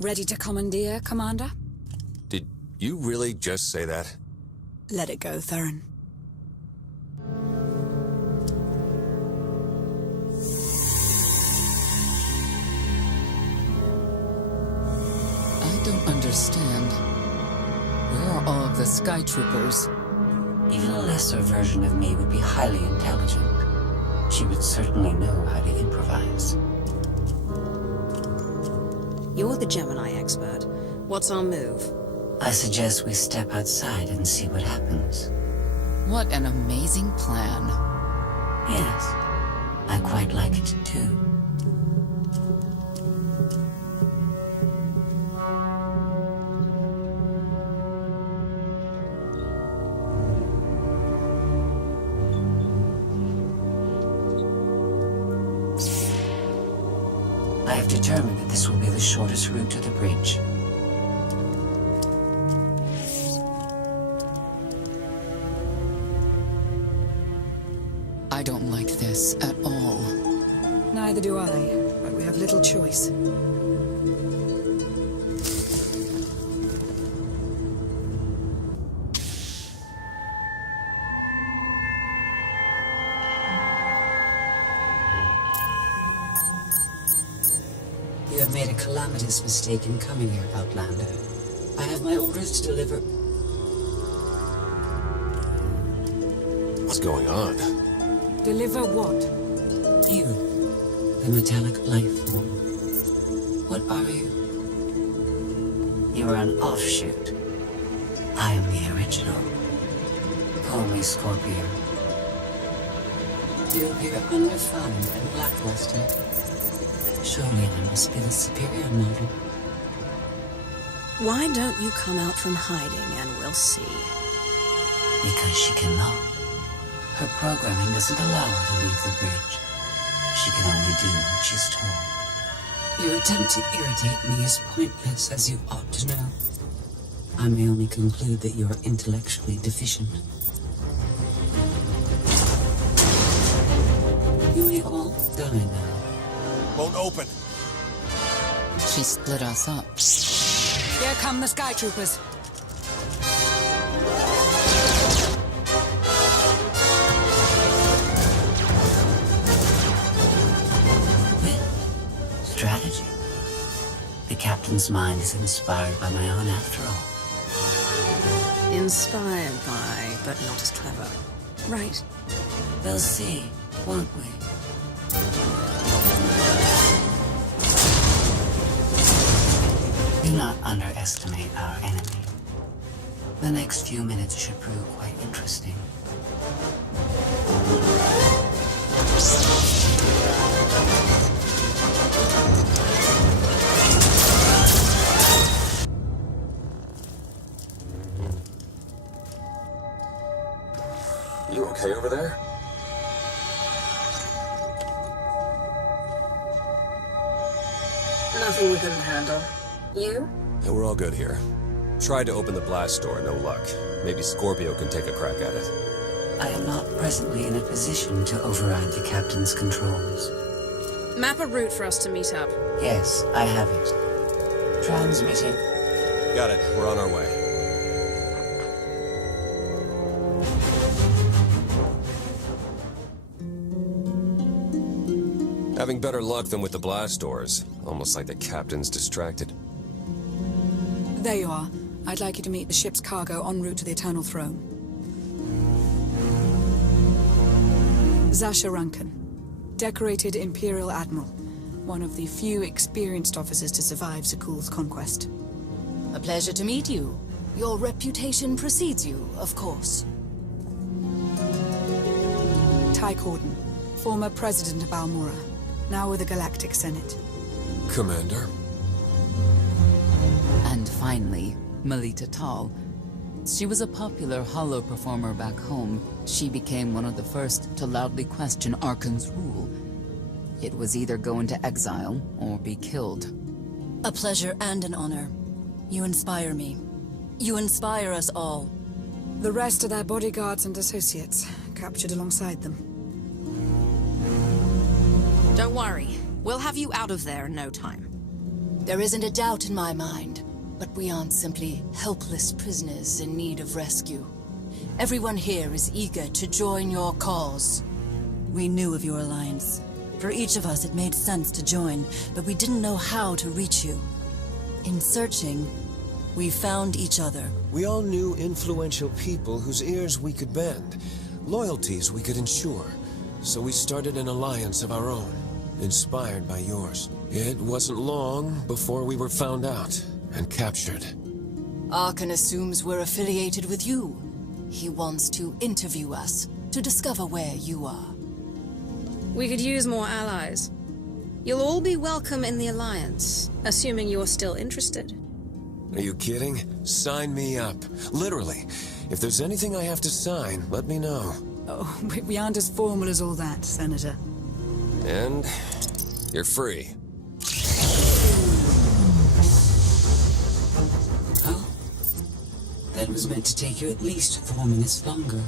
Ready to commandeer, Commander? Did you really just say that? Let it go, Theron. I don't understand. Where are all of the Sky Troopers? Even a lesser version of me would be highly intelligent. She would certainly know how to improvise. You're the Gemini expert. What's our move? I suggest we step outside and see what happens. What an amazing plan. Yes, I quite like it too. I have determined that this will be the shortest route to the bridge. I don't like this at all. Neither do I, but we have little choice. You have made a calamitous mistake in coming here, Outlander. I have my orders to deliver... What's going on? Deliver what? You, the metallic life form. What are you? You are an offshoot. I am the original. Call me Scorpio. You appear unrefined and lackluster. Surely I must be the superior model. Why don't you come out from hiding and we'll see? Because she cannot. Her programming doesn't allow her to leave the bridge. She can only do what she's told. Your attempt to irritate me is pointless, as you ought to know. I may only conclude that you're intellectually deficient. You may all die now. Won't open. She split us up. Here come the Sky Troopers. Strategy. The captain's mind is inspired by my own after all. Inspired by, but not as clever. Right. We'll see, won't we? Do not underestimate our enemy. The next few minutes should prove quite interesting. You okay over there? Nothing we couldn't handle. You? Yeah, we're all good here. Tried to open the blast door, no luck. Maybe Scorpio can take a crack at it. I am not presently in a position to override the captain's controls. Map a route for us to meet up. Yes, I have it. Transmitting. Got it. We're on our way. Having better luck than with the blast doors. Almost like the captain's distracted. There you are. I'd like you to meet the ship's cargo en route to the Eternal Throne. Zasha Rankin, decorated Imperial Admiral. One of the few experienced officers to survive Zakuul's conquest. A pleasure to meet you. Your reputation precedes you, of course. Ty Corden, former president of Almora, now with the Galactic Senate. Commander. And finally, Melita Tal. She was a popular holo performer back home. She became one of the first to loudly question Arkan's rule. It was either go into exile or be killed. A pleasure and an honor. You inspire me. You inspire us all. The rest are their bodyguards and associates, captured alongside them. Don't worry. We'll have you out of there in no time. There isn't a doubt in my mind, but we aren't simply helpless prisoners in need of rescue. Everyone here is eager to join your cause. We knew of your alliance. For each of us, it made sense to join, but we didn't know how to reach you. In searching, we found each other. We all knew influential people whose ears we could bend, loyalties we could ensure. So we started an alliance of our own, inspired by yours. It wasn't long before we were found out and captured. Arkan assumes we're affiliated with you. He wants to interview us, to discover where you are. We could use more allies. You'll all be welcome in the Alliance, assuming you're still interested. Are you kidding? Sign me up. Literally. If there's anything I have to sign, let me know. Oh, we aren't as formal as all that, Senator. And you're free. Oh? That was meant to take you at least 4 minutes longer.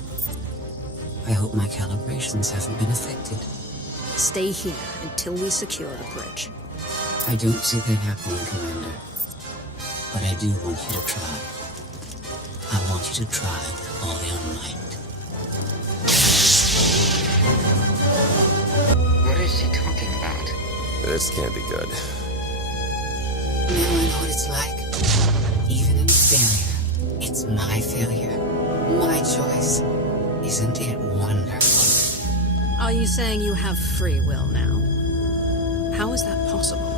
I hope my calibrations haven't been affected. Stay here until we secure the bridge. I don't see that happening, Commander. But I do want you to try. I want you to try with all your might. What is she talking about? This can't be good. Now I know what it's like. Even in failure, it's my failure. My choice. Isn't it wonderful? Are you saying you have free will now? How is that possible?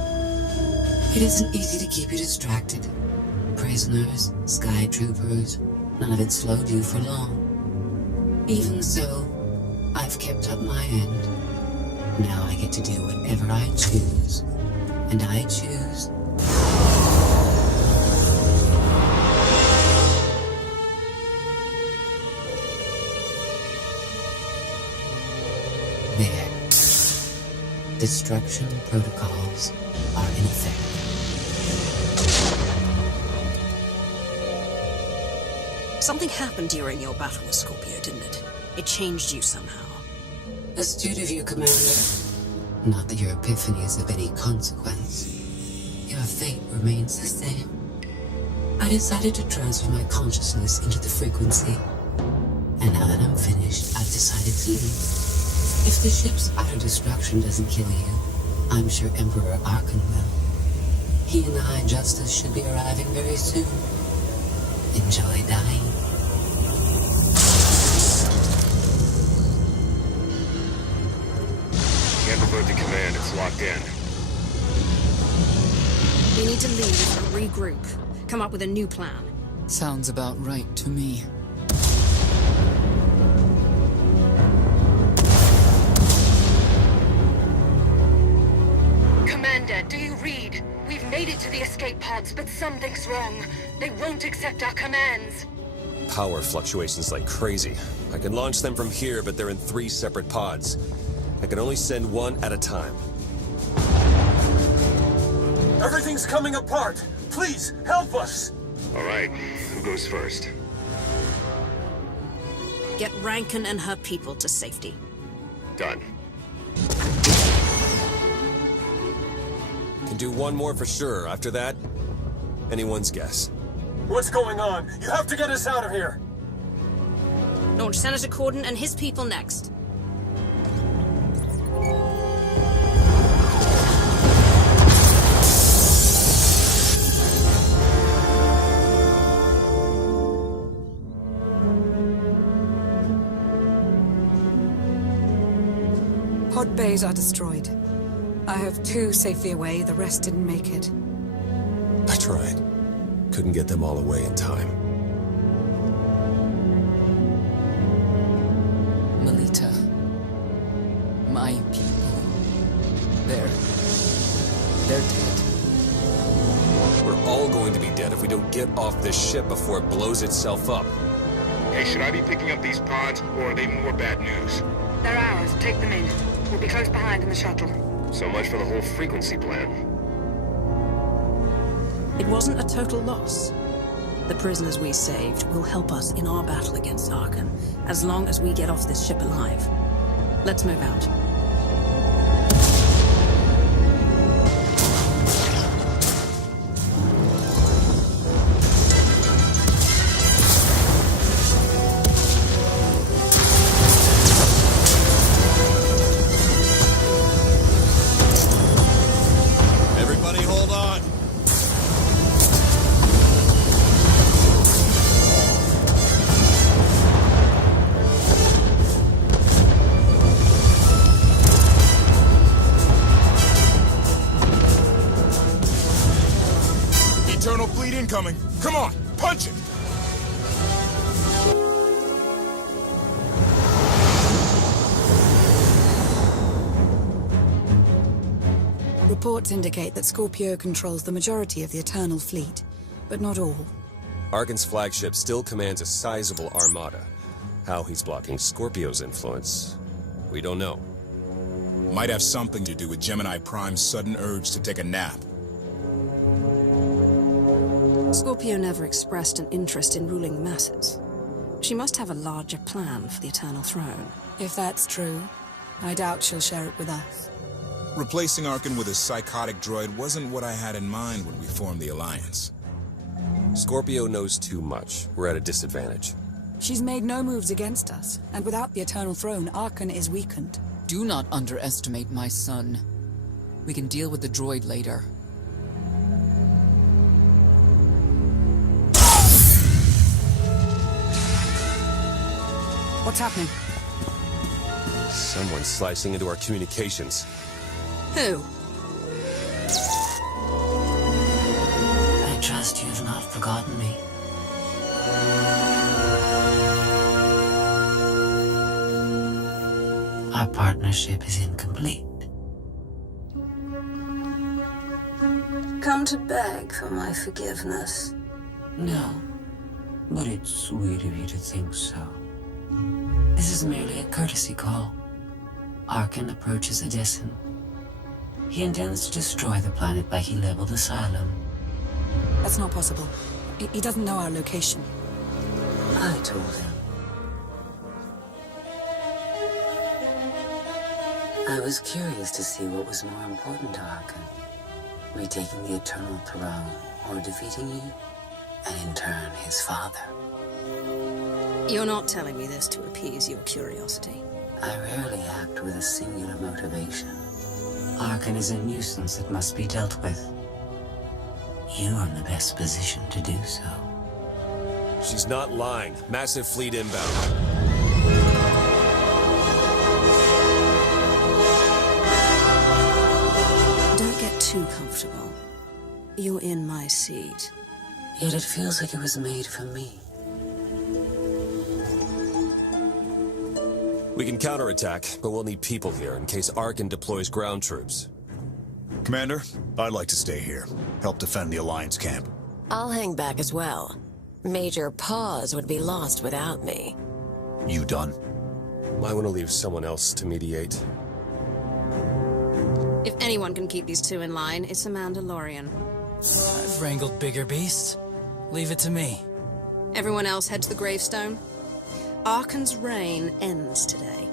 It isn't easy to keep you distracted. Prisoners, sky troopers, none of it slowed you for long. Even so, I've kept up my end. Now I get to do whatever I choose. And I choose... There. Destruction protocols are in effect. Something happened during your battle with Scorpio, didn't it? It changed you somehow. Astute of you, Commander. Not that your epiphany is of any consequence. Your fate remains the same. I decided to transfer my consciousness into the frequency. And now that I'm finished, I've decided to leave. If the ship's utter destruction doesn't kill you, I'm sure Emperor Arkan will. He and the High Justice should be arriving very soon. Enjoy dying. Can't revert to command, it's locked in. We need to leave and regroup. Come up with a new plan. Sounds about right to me. Commander, do you read? We've made it to the escape pods, but something's wrong. They won't accept our commands. Power fluctuations like crazy. I can launch them from here, but they're in 3 separate pods. I can only send one at a time. Everything's coming apart! Please, help us! All right, who goes first? Get Rankin and her people to safety. Done. Can do one more for sure. After that, anyone's guess. What's going on? You have to get us out of here! Launch Senator Corden and his people next. Pod bays are destroyed. I have 2 safely away, the rest didn't make it. I tried. Couldn't get them all away in time. my people. They're dead. We're all going to be dead if we don't get off this ship before it blows itself up. Hey, should I be picking up these pods, or are they more bad news? They're ours. Take them in. We'll be close behind in the shuttle. So much for the whole frequency plan. It wasn't a total loss. The prisoners we saved will help us in our battle against Arkan, as long as we get off this ship alive. Let's move out. Everybody hold on. Eternal fleet incoming. Come on, punch it! Reports indicate that Scorpio controls the majority of the Eternal fleet, but not all. Arkan's flagship still commands a sizable armada. How he's blocking Scorpio's influence, we don't know. Might have something to do with Gemini Prime's sudden urge to take a nap. Scorpio never expressed an interest in ruling the masses. She must have a larger plan for the Eternal Throne. If that's true, I doubt she'll share it with us. Replacing Arkan with a psychotic droid wasn't what I had in mind when we formed the Alliance. Scorpio knows too much. We're at a disadvantage. She's made no moves against us, and without the Eternal Throne, Arkan is weakened. Do not underestimate my son. We can deal with the droid later. What's happening? Someone's slicing into our communications. Who? I trust you've not forgotten me. Our partnership is incomplete. Come to beg for my forgiveness? No, but it's sweet of you to think so. This is merely a courtesy call. Arkan approaches Edison. He intends to destroy the planet by he-leveled Asylum. That's not possible. He doesn't know our location. I told him. I was curious to see what was more important to Arkan. Retaking the Eternal Throne, or defeating you, and in turn, his father. You're not telling me this to appease your curiosity. I rarely act with a singular motivation. Arkan is a nuisance that must be dealt with. You are in the best position to do so. She's not lying. Massive fleet inbound. Don't get too comfortable. You're in my seat. Yet it feels like it was made for me. We can counterattack, but we'll need people here in case Arkan deploys ground troops. Commander, I'd like to stay here. Help defend the Alliance camp. I'll hang back as well. Major Pause would be lost without me. You done? Might want to leave someone else to mediate. If anyone can keep these two in line, it's a Mandalorian. I've wrangled bigger beasts. Leave it to me. Everyone else head to the gravestone. Arkan's reign ends today.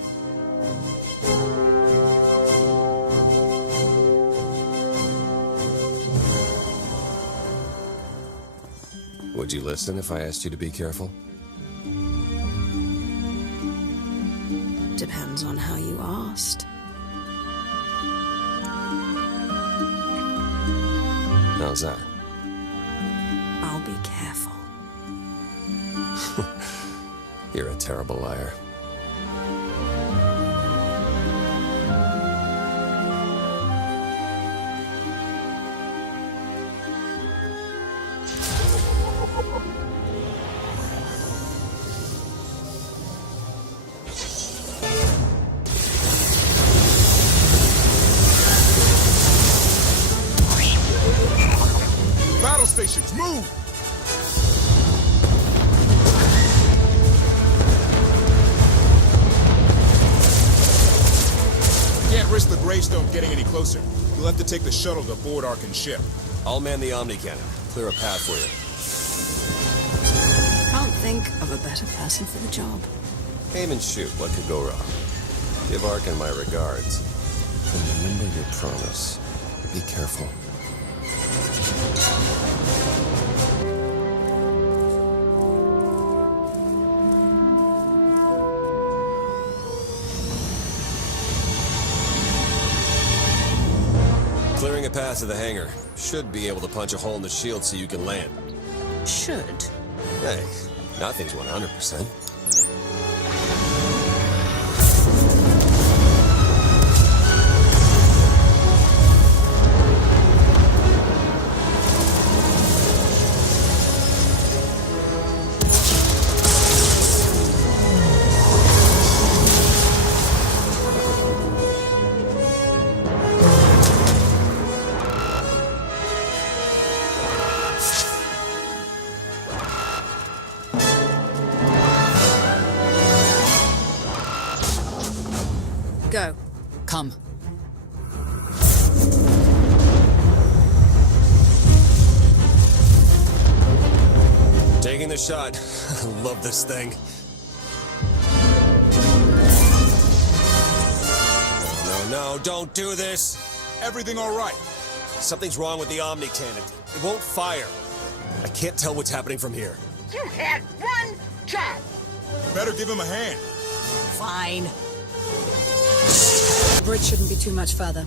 Would you listen if I asked you to be careful? Depends on how you asked. How's that? I'll be careful. You're a terrible liar. Let's move! Can't risk the gravestone getting any closer. You'll have to take the shuttle to board Arkan's ship. I'll man the Omni Cannon. Clear a path for you. Can't think of a better person for the job. Aim and shoot. What could go wrong? Give Arkan my regards. And remember your promise. Be careful. Clearing a path to the hangar. Should be able to punch a hole in the shield so you can land. Should. Hey, nothing's 100%. Go. Come. Taking the shot. I love this thing. No, don't do this. Everything all right? Something's wrong with the Omni Cannon. It won't fire. I can't tell what's happening from here. You had one job. Better give him a hand. Fine. The bridge shouldn't be too much further.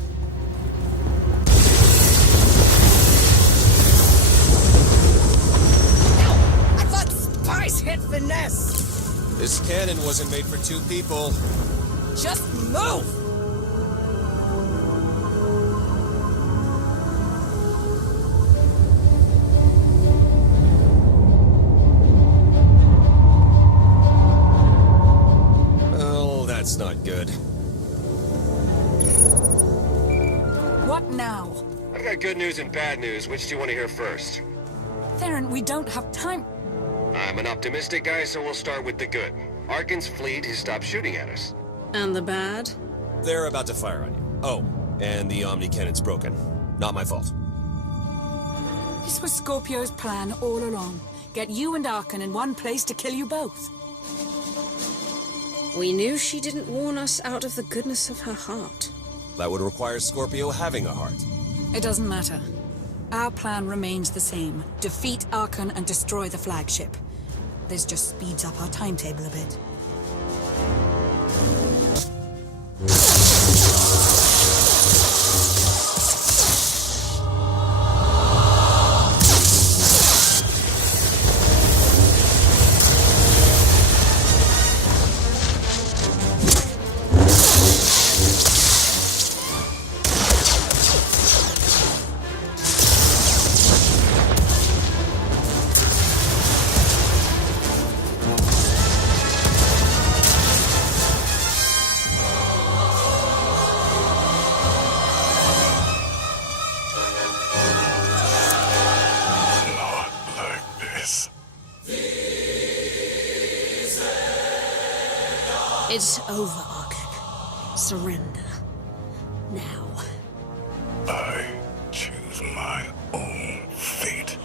I thought spice hit finesse. This cannon wasn't made for two people. Just move. Well, that's not good. What now? I've got good news and bad news. Which do you want to hear first? Theron, we don't have time. I'm an optimistic guy, so we'll start with the good. Arkan's fleet has stopped shooting at us. And the bad? They're about to fire on you. Oh, and the Omni Cannon's broken. Not my fault. This was Scorpio's plan all along. Get you and Arkan in one place to kill you both. We knew she didn't warn us out of the goodness of her heart. That would require Scorpio having a heart. It doesn't matter. Our plan remains the same. Defeat Arkan and destroy the flagship. This just speeds up our timetable a bit. It's over, Arkan. Surrender. Now. I choose my own fate.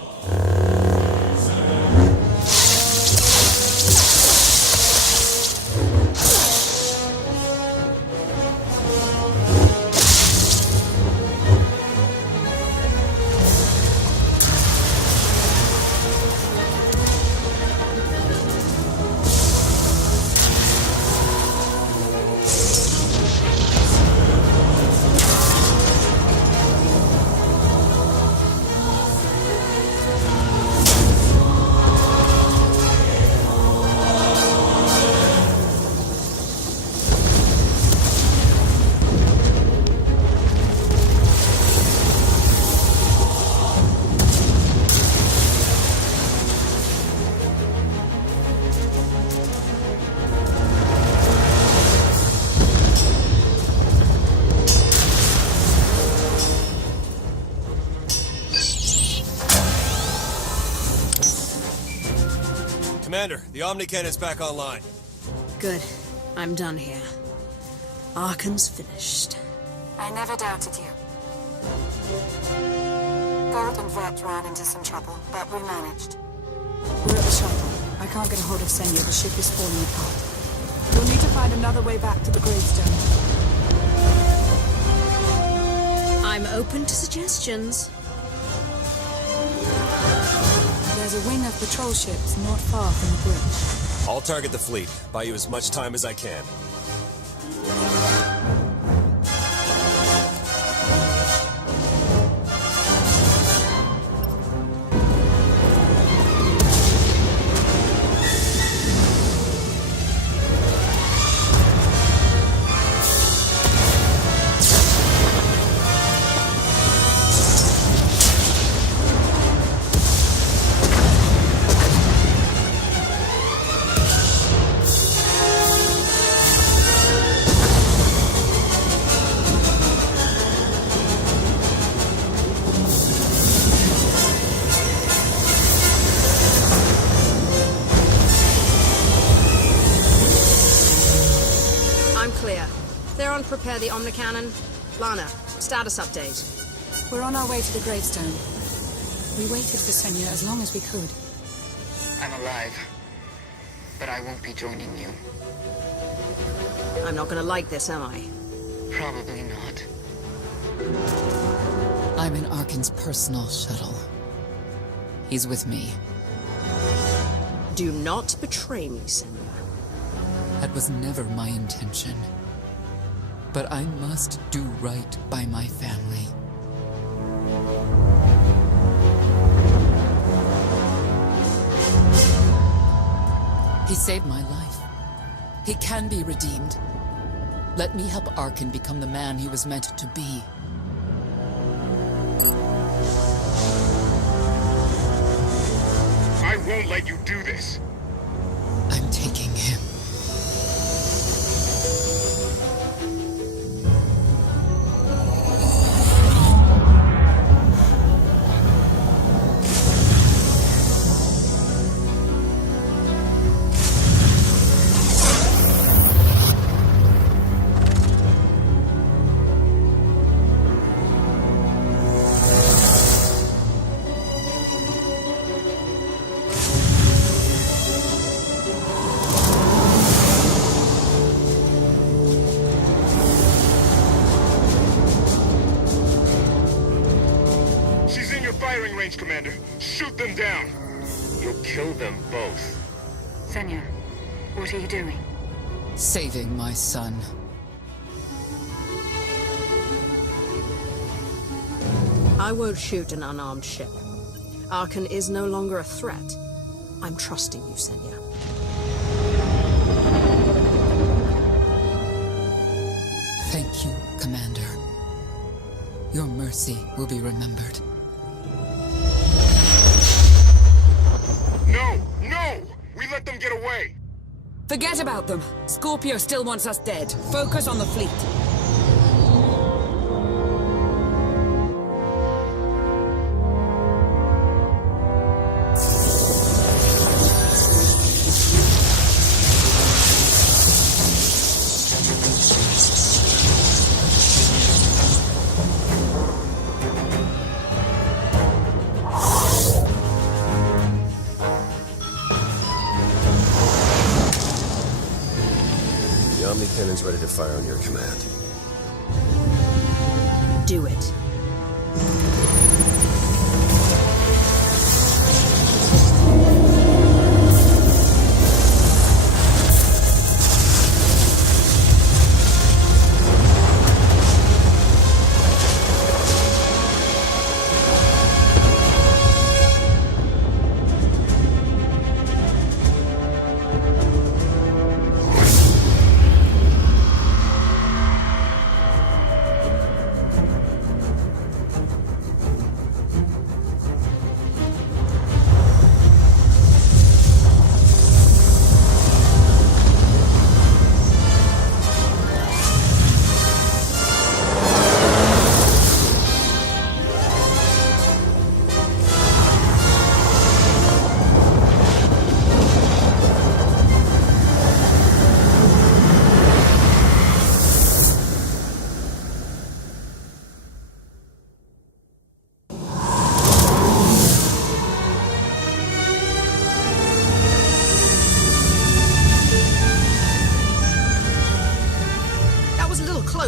Commander, the Omnicannon's back online. Good. I'm done here. Arkan's finished. I never doubted you. Gold and Vert ran into some trouble, but we managed. We're at the shuttle. I can't get a hold of Senya. The ship is falling apart. We'll need to find another way back to the gravestone. I'm open to suggestions. There's a wing of patrol ships not far from the bridge. I'll target the fleet. Buy you as much time as I can. Theron, prepare the Omnicannon. Lana, status update. We're on our way to the gravestone. We waited for Senya as long as we could. I'm alive, but I won't be joining you. I'm not gonna like this, am I? Probably not. I'm in Arkan's personal shuttle. He's with me. Do not betray me, Senya. That was never my intention. But I must do right by my family. He saved my life. He can be redeemed. Let me help Arkan become the man he was meant to be. I won't let you do this. I'm taking him. Commander, shoot them down. You'll kill them both. Senya, what are you doing? Saving my son. I won't shoot an unarmed ship. Arkan is no longer a threat. I'm trusting you, Senya. Thank you, Commander. Your mercy will be remembered. No! No! We let them get away! Forget about them. Scorpio still wants us dead. Focus on the fleet. Omnicannon's ready to fire on your command. Do it.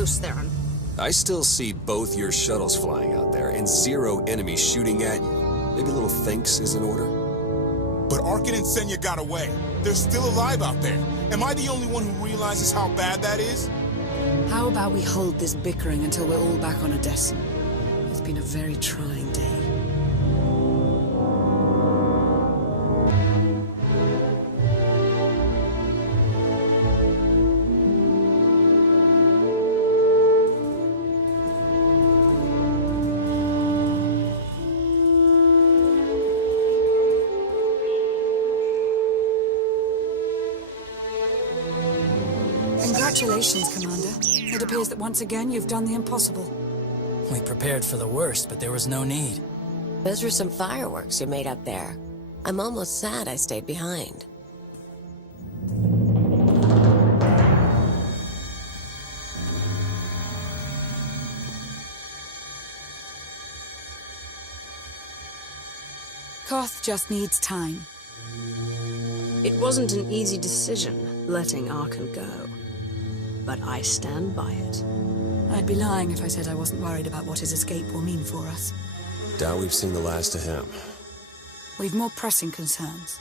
close, Theron. I still see both your shuttles flying out there and 0 enemies shooting at... Maybe a little thanks is in order? But Arkin and Senya got away. They're still alive out there. Am I the only one who realizes how bad that is? How about we hold this bickering until we're all back on Odessa? It's been a very trying day. Congratulations, Commander. It appears that once again you've done the impossible. We prepared for the worst, but there was no need. Those were some fireworks you made up there. I'm almost sad I stayed behind. Koth just needs time. It wasn't an easy decision, letting Arkan go. But I stand by it. I'd be lying if I said I wasn't worried about what his escape will mean for us. Doubt we've seen the last of him. We've more pressing concerns.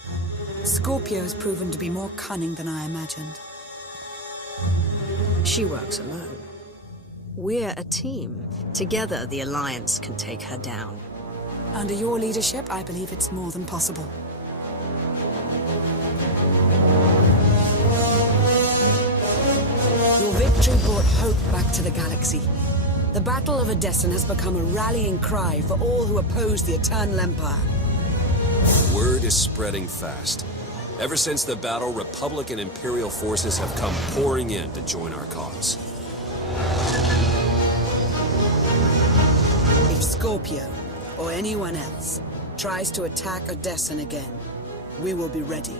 Scorpio has proven to be more cunning than I imagined. She works alone. We're a team. Together, the Alliance can take her down. Under your leadership, I believe it's more than possible. Your victory brought hope back to the galaxy. The Battle of Odessa has become a rallying cry for all who oppose the Eternal Empire. Word is spreading fast. Ever since the battle, Republic and Imperial forces have come pouring in to join our cause. If Scorpio, or anyone else, tries to attack Odessa again, we will be ready.